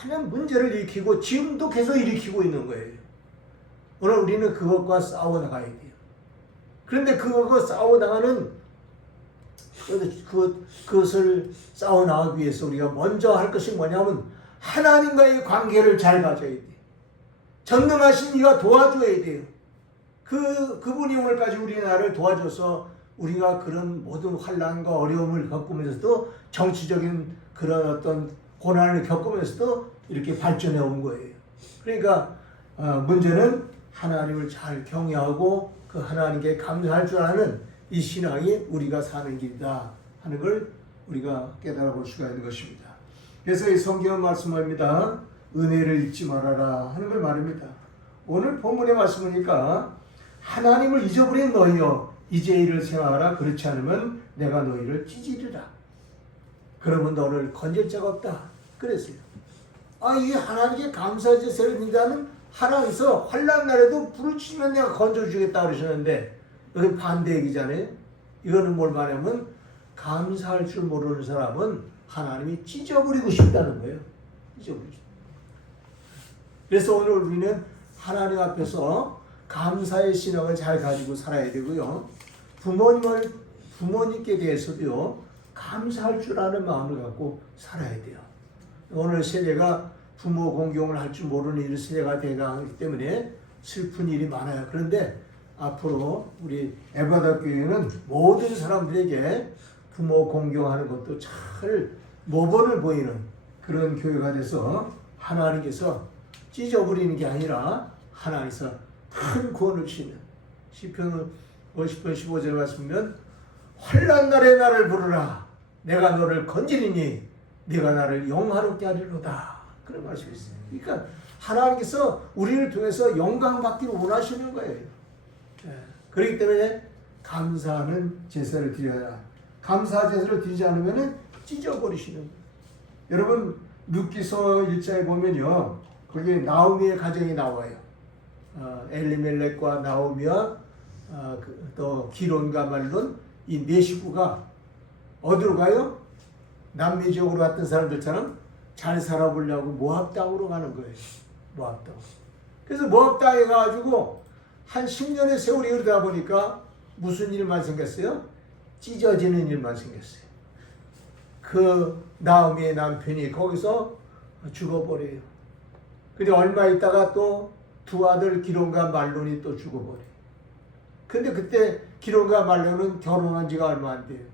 많은 문제를 일으키고 지금도 계속 일으키고 있는 거예요. 오늘 우리는 그것과 싸워나가야 돼요. 그런데 그것과 싸워나가는 그것을 싸워나가기 위해서 우리가 먼저 할 것이 뭐냐면 하나님과의 관계를 잘 가져야 돼요. 전능하신 이가 도와줘야 돼요. 그분이 오늘까지 우리나라를 도와줘서 우리가 그런 모든 환난과 어려움을 겪으면서도 정치적인 그런 어떤 고난을 겪으면서도 이렇게 발전해 온 거예요. 그러니까 문제는 하나님을 잘 경외하고 그 하나님께 감사할 줄 아는 이 신앙이 우리가 사는 길이다 하는 걸 우리가 깨달아 볼 수가 있는 것입니다. 그래서 이 성경은 말씀합니다. 은혜를 잊지 말아라 하는 걸 말합니다. 오늘 본문의 말씀이니까 하나님을 잊어버린 너희여 이제 일을 생각하라. 그렇지 않으면 내가 너희를 찢으리라. 그러면 너를 건질 자가 없다. 그랬어요. 이게 하나님께 감사 제사를 드린다는 하나님께서 환난 날에도 부르시면 내가 건져주겠다 그러셨는데 여기 반대 얘기잖아요. 이거는 뭘 말하면 감사할 줄 모르는 사람은 하나님이 찢어버리고 싶다는 거예요. 찢어버리고 싶다. 그래서 오늘 우리는 하나님 앞에서 감사의 신앙을 잘 가지고 살아야 되고요. 부모님께 대해서도요, 감사할 줄 아는 마음을 갖고 살아야 돼요. 오늘 세대가 부모 공경을 할 줄 모르는 이 세대가 되기 때문에 슬픈 일이 많아요. 그런데 앞으로 우리 에베다 교회는 모든 사람들에게 부모 공경하는 것도 잘 모범을 보이는 그런 교회가 돼서 하나님께서 찢어버리는 게 아니라 하나님께서 큰 구원을 주시는 시편 50편 15절 말씀이면 환난 날에 나를 부르라 내가 너를 건지리니 네가 나를 영화롭게 하리로다 그런 말씀이 있어요. 그러니까 하나님께서 우리를 통해서 영광 받기를 원하시는 거예요. 그렇기 때문에 감사하는 제사를 드려야 감사 제사를 드리지 않으면 찢어버리시는 거예요. 여러분 룻기서 1장에 보면요 거기에 나오미의 가정이 나와요. 엘리멜렉과 나오미와 또 기론과 말론 이 네 식구가 어디로 가요? 남미 지역으로 갔던 사람들처럼 잘 살아보려고 모압 땅으로 가는 거예요. 모압 땅. 그래서 모압 땅에 가가지고 한 10년의 세월이 흐르다 보니까 무슨 일만 생겼어요? 찢어지는 일만 생겼어요. 그 나오미의 남편이 거기서 죽어버려요. 근데 얼마 있다가 또 두 아들 기론과 말론이 또 죽어버려요. 근데 그때 기론과 말론은 결혼한 지가 얼마 안 돼요.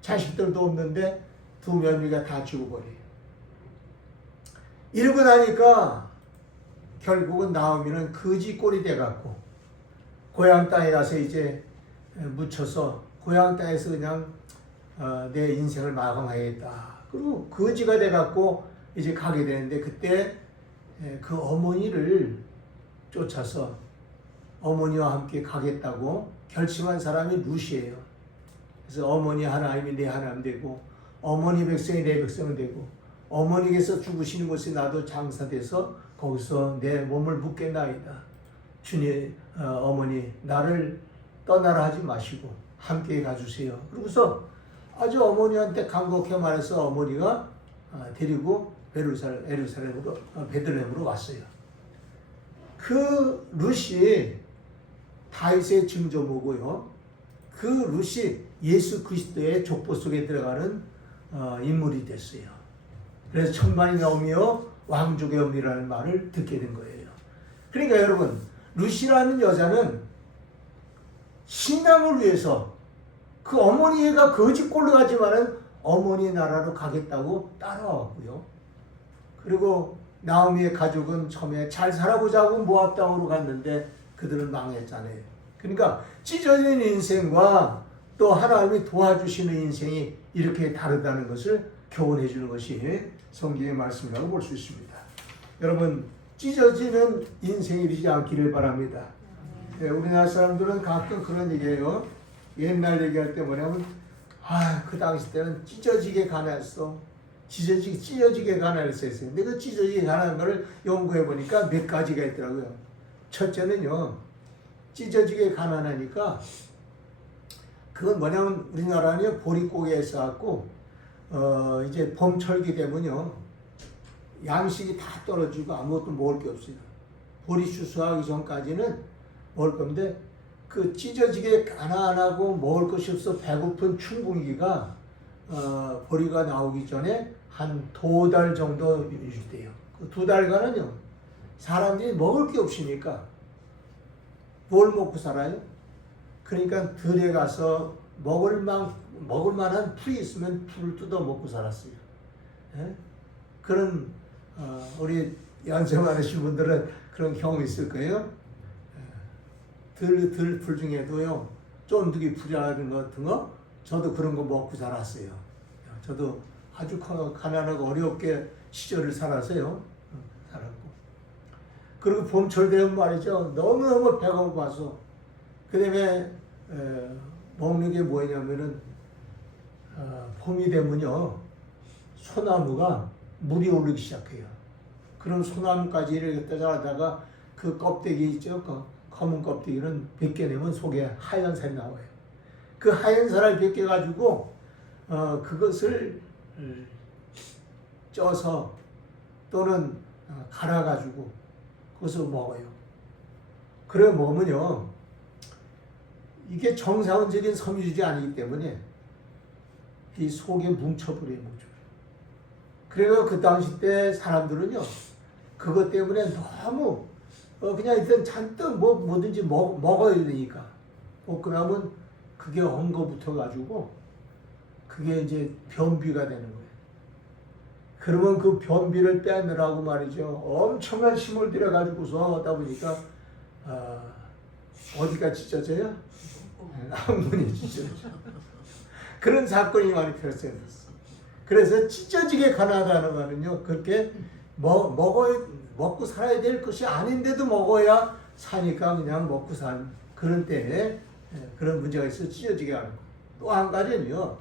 자식들도 없는데 두 며느리가 다 죽어버려요. 이러고 나니까 결국은 나오미는 거지 꼴이 돼갖고 고향 땅에 가서 이제 묻혀서 고향 땅에서 그냥 내 인생을 마감하겠다. 그리고 거지가 돼갖고 이제 가게 되는데 그때 그 어머니를 쫓아서 어머니와 함께 가겠다고 결심한 사람이 룻이에요. 그래서 어머니 하나님이 내 하나님 되고 어머니 백성이 내 백성이 되고 어머니께서 죽으시는 곳에 나도 장사돼서 거기서 내 몸을 묻겠나이다. 주님 어머니 나를 떠나라 하지 마시고 함께 가주세요. 그러고서 아주 어머니한테 간곡하게 말해서 어머니가 데리고 예루살렘으로 베들레헴으로 왔어요. 그 룻이 다윗의 증조모고요. 그 룻이 예수 그리스도의 족보 속에 들어가는 인물이 됐어요. 그래서 천만이 나오며 왕족의 엄밀이라는 말을 듣게 된 거예요. 그러니까 여러분 룻이라는 여자는 신앙을 위해서 그 어머니가 거짓골로 가지만은 어머니 나라로 가겠다고 따라왔고요. 그리고 나오미의 가족은 처음에 잘 살아보자고 모압 땅으로 갔는데 그들은 망했잖아요. 그러니까 찢어진 인생과 또 하나님이 도와주시는 인생이 이렇게 다르다는 것을 교훈해 주는 것이 성경의 말씀이라고 볼 수 있습니다. 여러분 찢어지는 인생이 되지 않기를 바랍니다. 우리나라 사람들은 가끔 그런 얘기해요. 옛날 얘기할 때 뭐냐면 그 당시 때는 찢어지게 가난했어. 찢어지게 가난했어요. 근데 그 찢어지게 가난한 거를 연구해 보니까 몇 가지가 있더라고요. 첫째는요, 찢어지게 가난하니까 그건 뭐냐면 우리나라는 보릿고개에 쌓았고 이제 봄철기 되면요 양식이 다 떨어지고 아무것도 먹을 게 없어요. 보리 추수하기 전까지는 먹을 건데 그 찢어지게 가난하고 먹을 것이 없어 배고픈 춘분기가 보리가 나오기 전에 한 2달 정도 유지돼요. 그 2달간은요 사람들이 먹을 게 없으니까 뭘 먹고 살아요? 그러니까 들에 가서 먹을 만한 풀이 있으면 풀을 뜯어 먹고 살았어요. 예? 그런 우리 연세 많으신 분들은 그런 경험 있을 거예요. 들풀 중에도요 쫀득이 풀이라는 것 같은 거 저도 그런 거 먹고 살았어요. 저도 아주 가난하고 어렵게 시절을 살았어요. 살았고 그리고 봄철 되면 말이죠 너무너무 배가 고파서 그 다음에 먹는 게 뭐냐면은 봄이 되면요 소나무가 물이 오르기 시작해요. 그럼 소나무까지 이렇게 자라다가 그 껍데기 있죠 그 검은 껍데기는 벗겨내면 속에 하얀 살이 나와요. 그 하얀 살을 벗겨가지고 그것을 쪄서 또는 갈아가지고 그것을 먹어요. 그래 먹으면요 이게 정상적인 섬유질이 아니기 때문에 이 속에 뭉쳐버려요. 그래서 그 당시 때 사람들은요 그것 때문에 너무 그냥 일단 잔뜩 뭐든지 먹어야 되니까 그러면 그게 엉거붙어 가지고 그게 이제 변비가 되는 거예요. 그러면 그 변비를 빼느라고 말이죠 엄청난 힘을 들여 가지고서 하다 보니까 어디가 찢어져요? 항문이 찢어져. 그런 사건이 많이 발생했어요. 그래서 찢어지게 가난하다는 말은요 그렇게 먹고 살아야 될 것이 아닌데도 먹어야 사니까 그냥 먹고 산 그런 때에 그런 문제가 있어 찢어지게 하는 거. 또 한 가지는요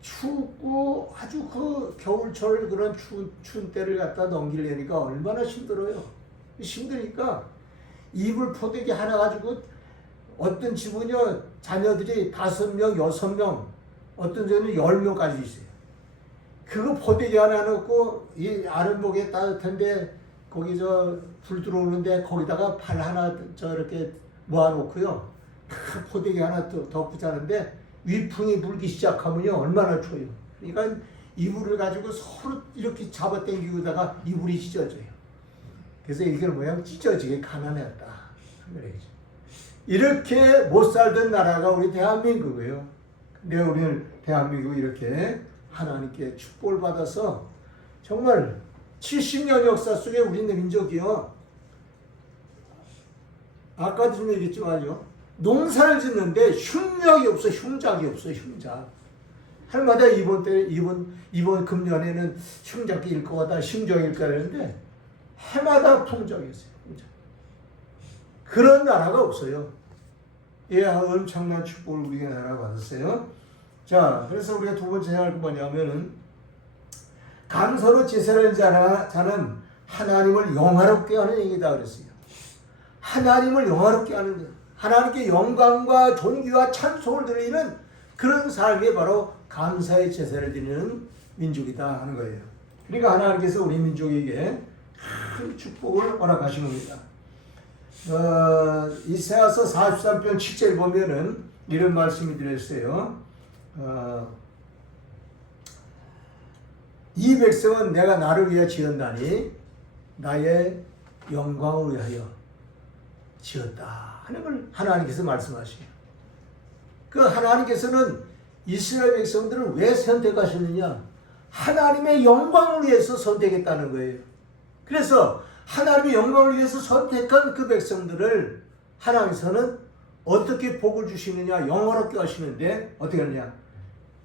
춥고 아주 그 겨울철 그런 추운 때를 갖다 넘기려니까 얼마나 힘들어요. 힘드니까 이불 포대기 하나 가지고 어떤 집은요 자녀들이 5명, 6명 어떤 집은 10명까지 있어요. 그거 포대기 하나 넣고 이 아랫목에 따뜻한데 거기 불 들어오는데 거기다가 팔 하나 이렇게 모아놓고요 큰 포대기 하나 덮고 자는데 위풍이 불기 시작하면요 얼마나 추워요. 그러니까 이불을 가지고 서로 이렇게 잡아당기고다가 이불이 찢어져요. 그래서 이게 뭐야 찢어지게 가난했다 그래야죠. 이렇게 못 살던 나라가 우리 대한민국이에요. 근데 우리는 대한민국 이렇게 하나님께 축복을 받아서 정말 70년 역사 속에 우리는 민족이요 아까도 좀 얘기했지만요 농사를 짓는데 흉작이 없어. 흉작 할마다 이번 금년에는 흉작일 거다 흉작일 거다 했는데 해마다 풍작이었어요. 그런 나라가 없어요. 예, 엄청난 축복을 우리가 나라 받았어요. 자, 그래서 우리가 두 번째 생각할 게 뭐냐면은 감사로 제사를 자는 하나님을 영화롭게 하는 얘기다 그랬어요. 하나님을 영화롭게 하는 것, 하나님께 영광과 존귀와 찬송을 드리는 그런 삶이 바로 감사의 제사를 드리는 민족이다 하는 거예요. 그러니까 하나님께서 우리 민족에게 큰 축복을 허락하신 겁니다. 이사야서 43편 7절 보면은 이런 말씀이 들었어요. 이 백성은 내가 나를 위하여 지었나니 나의 영광을 위하여 지었다 하는 걸 하나님께서 말씀하시요. 그 하나님께서는 이스라엘 백성들을 왜 선택하셨느냐? 하나님의 영광을 위해서 선택했다는 거예요. 그래서 하나님의 영광을 위해서 선택한 그 백성들을 하나님께서는 어떻게 복을 주시느냐? 영화롭게 하시는데 어떻게 하느냐?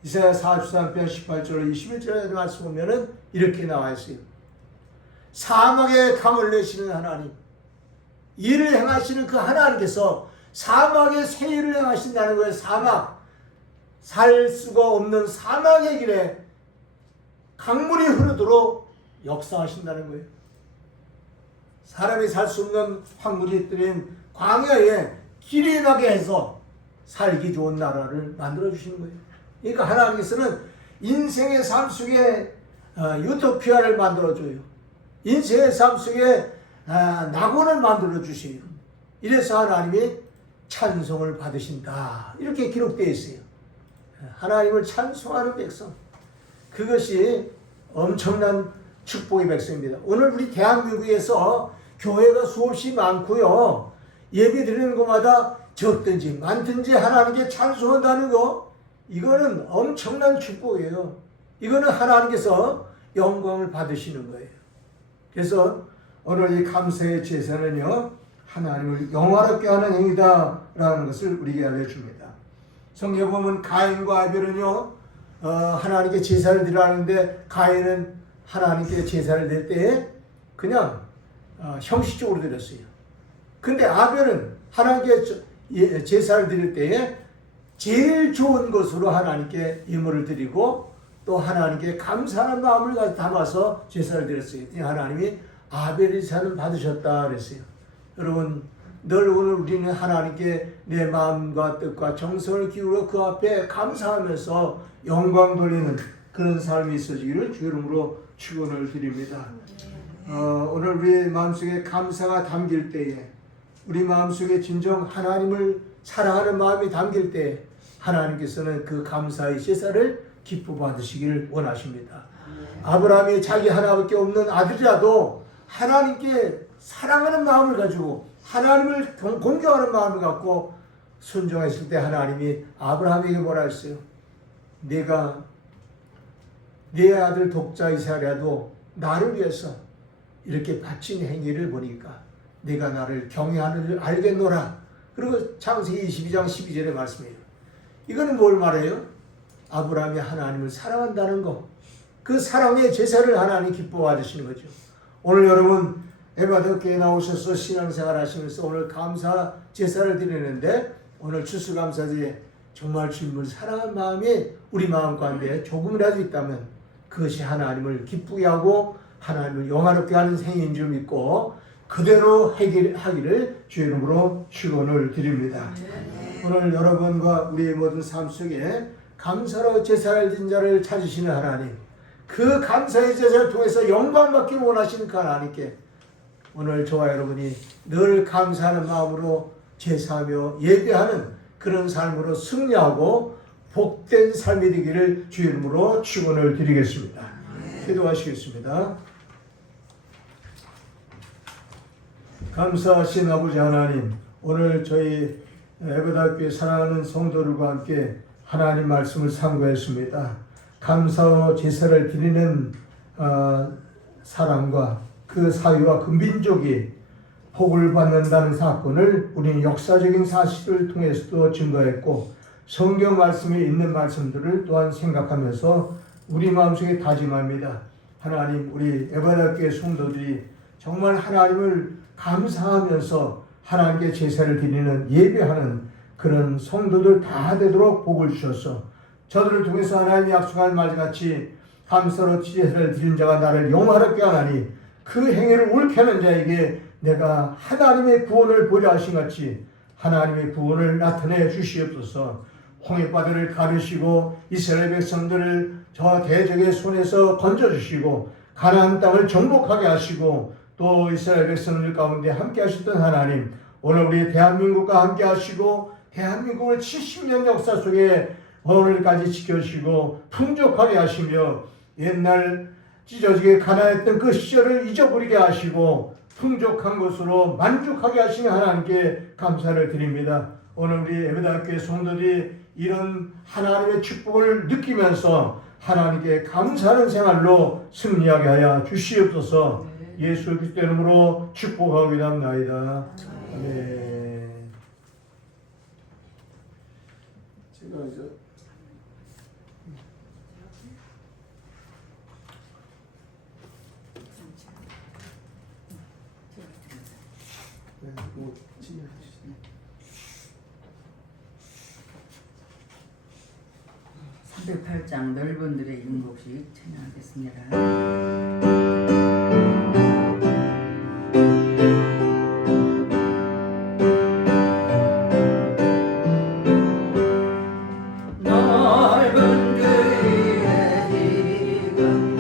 이사야 43편 18절 21절에 말씀 보면은 이렇게 나와 있어요. 사막에 강을 내시는 하나님, 일을 행하시는 그 하나님께서 사막에 새 일을 행하신다는 거예요. 사막, 살 수가 없는 사막의 길에 강물이 흐르도록 역사하신다는 거예요. 사람이 살 수 없는 황무지 들인 광야에 길이 나게 해서 살기 좋은 나라를 만들어 주시는 거예요. 그러니까 하나님께서는 인생의 삶 속에 유토피아를 만들어줘요. 인생의 삶 속에 낙원을 만들어주세요. 이래서 하나님이 찬송을 받으신다. 이렇게 기록되어 있어요. 하나님을 찬송하는 백성. 그것이 엄청난 축복의 백성입니다. 오늘 우리 대한민국에서 교회가 수없이 많고요. 예배 드리는 곳마다 적든지 많든지 하나님께 찬송한다는 거, 이거는 엄청난 축복이에요. 이거는 하나님께서 영광을 받으시는 거예요. 그래서 오늘 이 감사의 제사는요, 하나님을 영화롭게 하는 행위다라는 것을 우리에게 알려줍니다. 성경에 보면 가인과 아벨은요, 하나님께 제사를 드리라는데, 가인은 하나님께 제사를 드릴 때에 그냥 형식적으로 드렸어요. 근데 아벨은 하나님께 제사를 드릴 때에 제일 좋은 것으로 하나님께 예물을 드리고 또 하나님께 감사하는 마음을 담아서 제사를 드렸어요. 하나님이 아벨의 제사는 받으셨다 그랬어요. 여러분, 늘 오늘 우리는 하나님께 내 마음과 뜻과 정성을 기울여 그 앞에 감사하면서 영광 돌리는 그런 삶이 있어지기를 주 이름으로 축원을 드립니다. 오늘 우리 마음속에 감사가 담길 때에, 우리 마음속에 진정 하나님을 사랑하는 마음이 담길 때 하나님께서는 그 감사의 제사를 기뻐 받으시기를 원하십니다. 아브라함이 자기 하나밖에 없는 아들이라도 하나님께 사랑하는 마음을 가지고 하나님을 공경하는 마음을 갖고 순종했을 때 하나님이 아브라함에게 뭐라 했어요? 내가 네 아들 독자 이삭이라도 나를 위해서 이렇게 바친 행위를 보니까 내가 나를 경외하는 줄 알겠노라. 그리고 창세기 22장 12절에 말씀해요. 이거는 뭘 말해요? 아브라함이 하나님을 사랑한다는 거. 그 사랑의 제사를 하나님 기뻐 받으시는 거죠. 오늘 여러분 에바드교회에 나오셔서 신앙생활 하시면서 오늘 감사 제사를 드리는데, 오늘 추수감사제에 정말 주님을 사랑하는 마음이 우리 마음 가운데 조금이라도 있다면 그것이 하나님을 기쁘게 하고 하나님을 영화롭게 하는 행위인 줄 믿고 그대로 하기를 주의 이름으로 축원을 드립니다. 오늘 여러분과 우리의 모든 삶 속에 감사로 제사를 드린 자를 찾으시는 하나님, 그 감사의 제사를 통해서 영광 받기를 원하시는 그 하나님께 오늘 저와 여러분이 늘 감사하는 마음으로 제사하며 예배하는 그런 삶으로 승리하고 복된 삶이 되기를 주의 이름으로 축원을 드리겠습니다. 기도하시겠습니다. 감사하신 아버지 하나님, 오늘 저희 에베다교회 사랑하는 성도들과 함께 하나님 말씀을 상고했습니다. 감사와 제사를 드리는 사람과 그 사회와 그 민족이 복을 받는다는 사건을 우리는 역사적인 사실을 통해서도 증거했고, 성경 말씀에 있는 말씀들을 또한 생각하면서 우리 마음속에 다짐합니다. 하나님, 우리 에베다교회 성도들이 정말 하나님을 감사하면서 하나님께 제사를 드리는 예배하는 그런 성도들 다 되도록 복을 주셔서 저들을 통해서 하나님이 약속한 말같이 감사로 제사를 드린 자가 나를 영화롭게 하나니 그 행위를 옳게 하는 자에게 내가 하나님의 구원을 보려 하신 같이 하나님의 구원을 나타내 주시옵소서. 홍해바다를 가르시고 이스라엘 백성들을 저 대적의 손에서 건져주시고 가나안 땅을 정복하게 하시고 또 이스라엘 백성들 가운데 함께 하셨던 하나님, 오늘 우리 대한민국과 함께 하시고 대한민국을 70년 역사 속에 오늘까지 지켜주시고 풍족하게 하시며 옛날 찢어지게 가난했던 그 시절을 잊어버리게 하시고 풍족한 것으로 만족하게 하시는 하나님께 감사를 드립니다. 오늘 우리 에베다교회 성도들이 이런 하나님의 축복을 느끼면서 하나님께 감사하는 생활로 승리하게 하여 주시옵소서. 예수 그리스도 이름으로 축복하고 기도합나이다. 아멘. 제가 이제 뭐 308장 넓은들의 인곡식 찬양하겠습니다. 넓은 들의 지금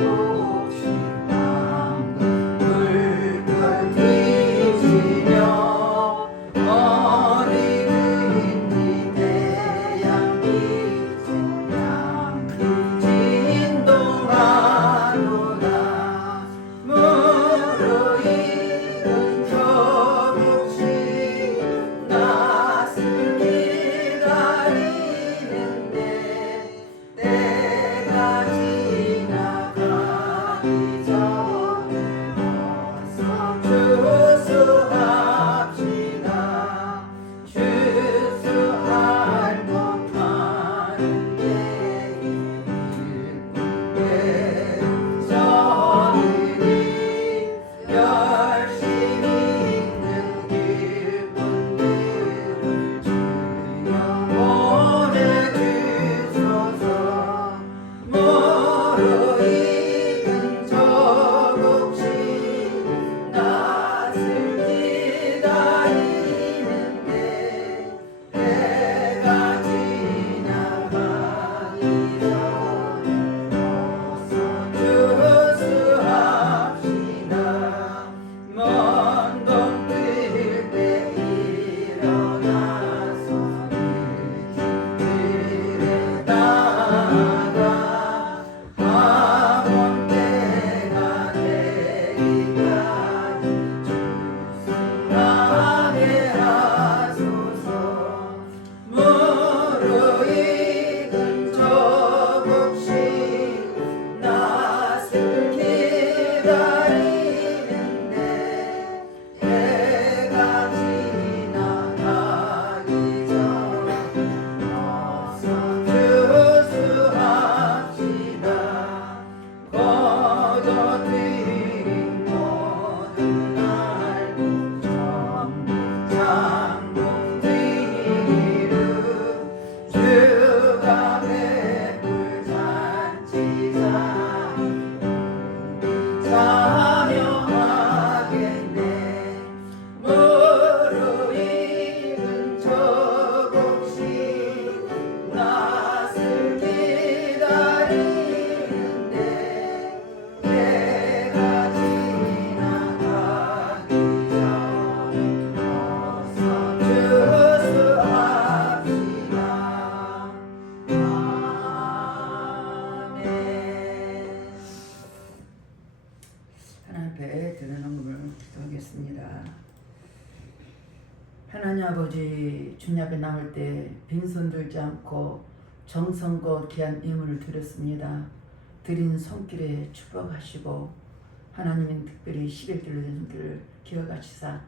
기도하겠습니다. 하나님 아버지, 주님 앞에 나올 때 빈손 들지 않고 정성껏 귀한 예물을 드렸습니다. 드린 손길에 축복하시고 하나님은 특별히 11길로 된 손길을 기억하시사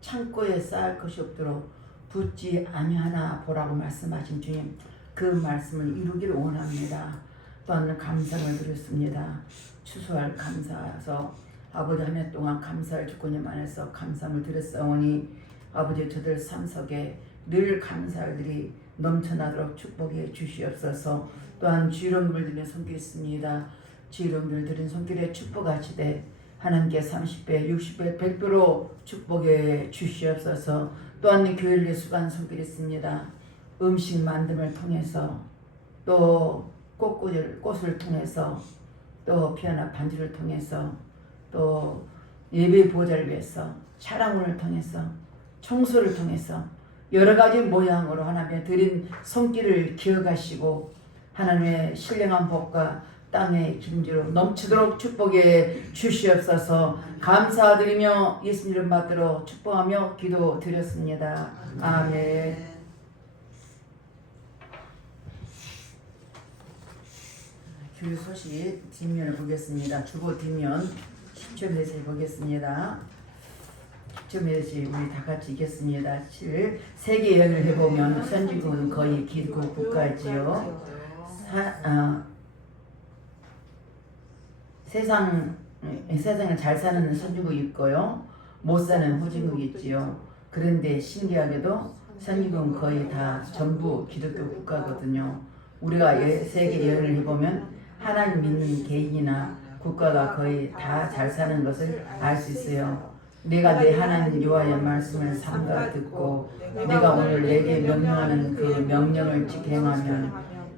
창고에 쌓을 것이 없도록 붓지 아니하나 보라고 말씀하신 주님, 그 말씀을 이루기를 원합니다. 또한 감상을 드렸습니다. 추수할 감사해서 아버지 한 해 동안 감사할 주권님 안에서 감사를 드렸사오니 아버지 저들 삶 속에 늘 감사들이 넘쳐나도록 축복해 주시옵소서. 또한 주일원금을 드린 손길이 있습니다. 주일원금을 드린 손길에 축복하시되 하나님께 30배, 60배, 100배로 축복해 주시옵소서. 또한 교회를 수고한 손길이 있습니다. 음식 만듦을 통해서 또 꽃을 통해서 또 피아나 반주를 통해서 또 예배 보좌를 위해서 차량을 통해서 청소를 통해서 여러 가지 모양으로 하나님의 드린 손길을 기억하시고 하나님의 신령한 복과 땅의 기름지로 넘치도록 축복해 주시옵소서. 감사드리며 예수님 이름 받들어 축복하며 기도드렸습니다. 아멘. 교회 소식 뒷면을 보겠습니다. 주보 뒷면 10초 메시지 보겠습니다. 10초 메시지 우리 다 같이 읽겠습니다. 7. 세계 여행을 해보면 선진국은 거의 기독교 국가지요. 세상에 잘 사는 선진국이 있고요. 못 사는 후진국이 있지요. 그런데 신기하게도 선진국은 거의 다 전부 기독교 국가거든요. 우리가 세계 여행을 해보면 하나님 믿는 개인이나 국가가 거의 다 잘 사는 것을 알 수 있어요. 내가 내 하나님 여호와의 말씀을 삼가 듣고 내가 오늘 내게 명령하는 그 명령을 지켜 행하면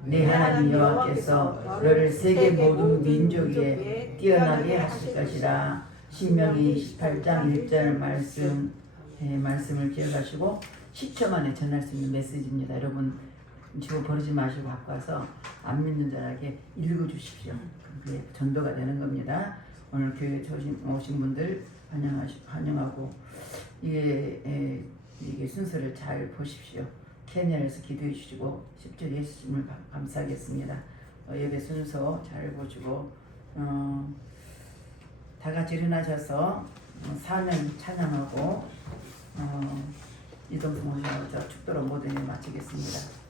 내 하나님 여호와께서 너를 세계 모든 민족 위에 뛰어나게 하실 것이라. 신명기 18장 1절 말씀을 기억하시고 10초 만에 전할 수 있는 메시지입니다. 여러분 지금 버리지 마시고 갖고 와서 안 믿는 자에게 읽어주십시오. 그게 전도가 되는 겁니다. 오늘 교회에 오신 분들 환영하고 이게 순서를 잘 보십시오. 케냐에서 기도해 주시고 10절 예수님을 감사하겠습니다. 예배 순서 잘 보시고 다 같이 일어나셔서 사명 찬양하고 이동성 오셔서 축도로 모든 일 마치겠습니다.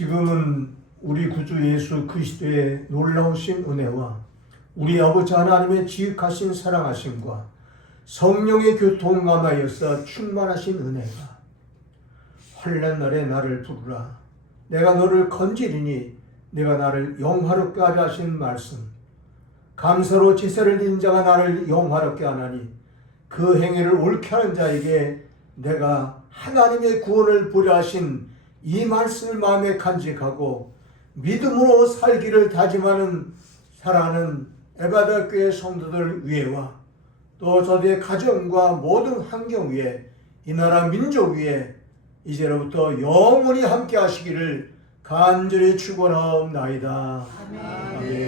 지금은 우리 구주 예수 그리스도의 놀라우신 은혜와 우리 아버지 하나님의 지극하신 사랑하심과 성령의 교통감하여서 충만하신 은혜가 환난 날에 나를 부르라 내가 너를 건지리니 내가 나를 영화롭게 하려 하신 말씀, 감사로 제사를 드린 자가 나를 영화롭게 하나니 그 행위를 옳게 하는 자에게 내가 하나님의 구원을 보려 하신 이 말씀을 마음에 간직하고 믿음으로 살기를 다짐하는 사랑하는 에바다 교회 성도들 위에와 또 저들의 가정과 모든 환경 위에 이 나라 민족 위에 이제로부터 영원히 함께 하시기를 간절히 축원하옵나이다. 아멘.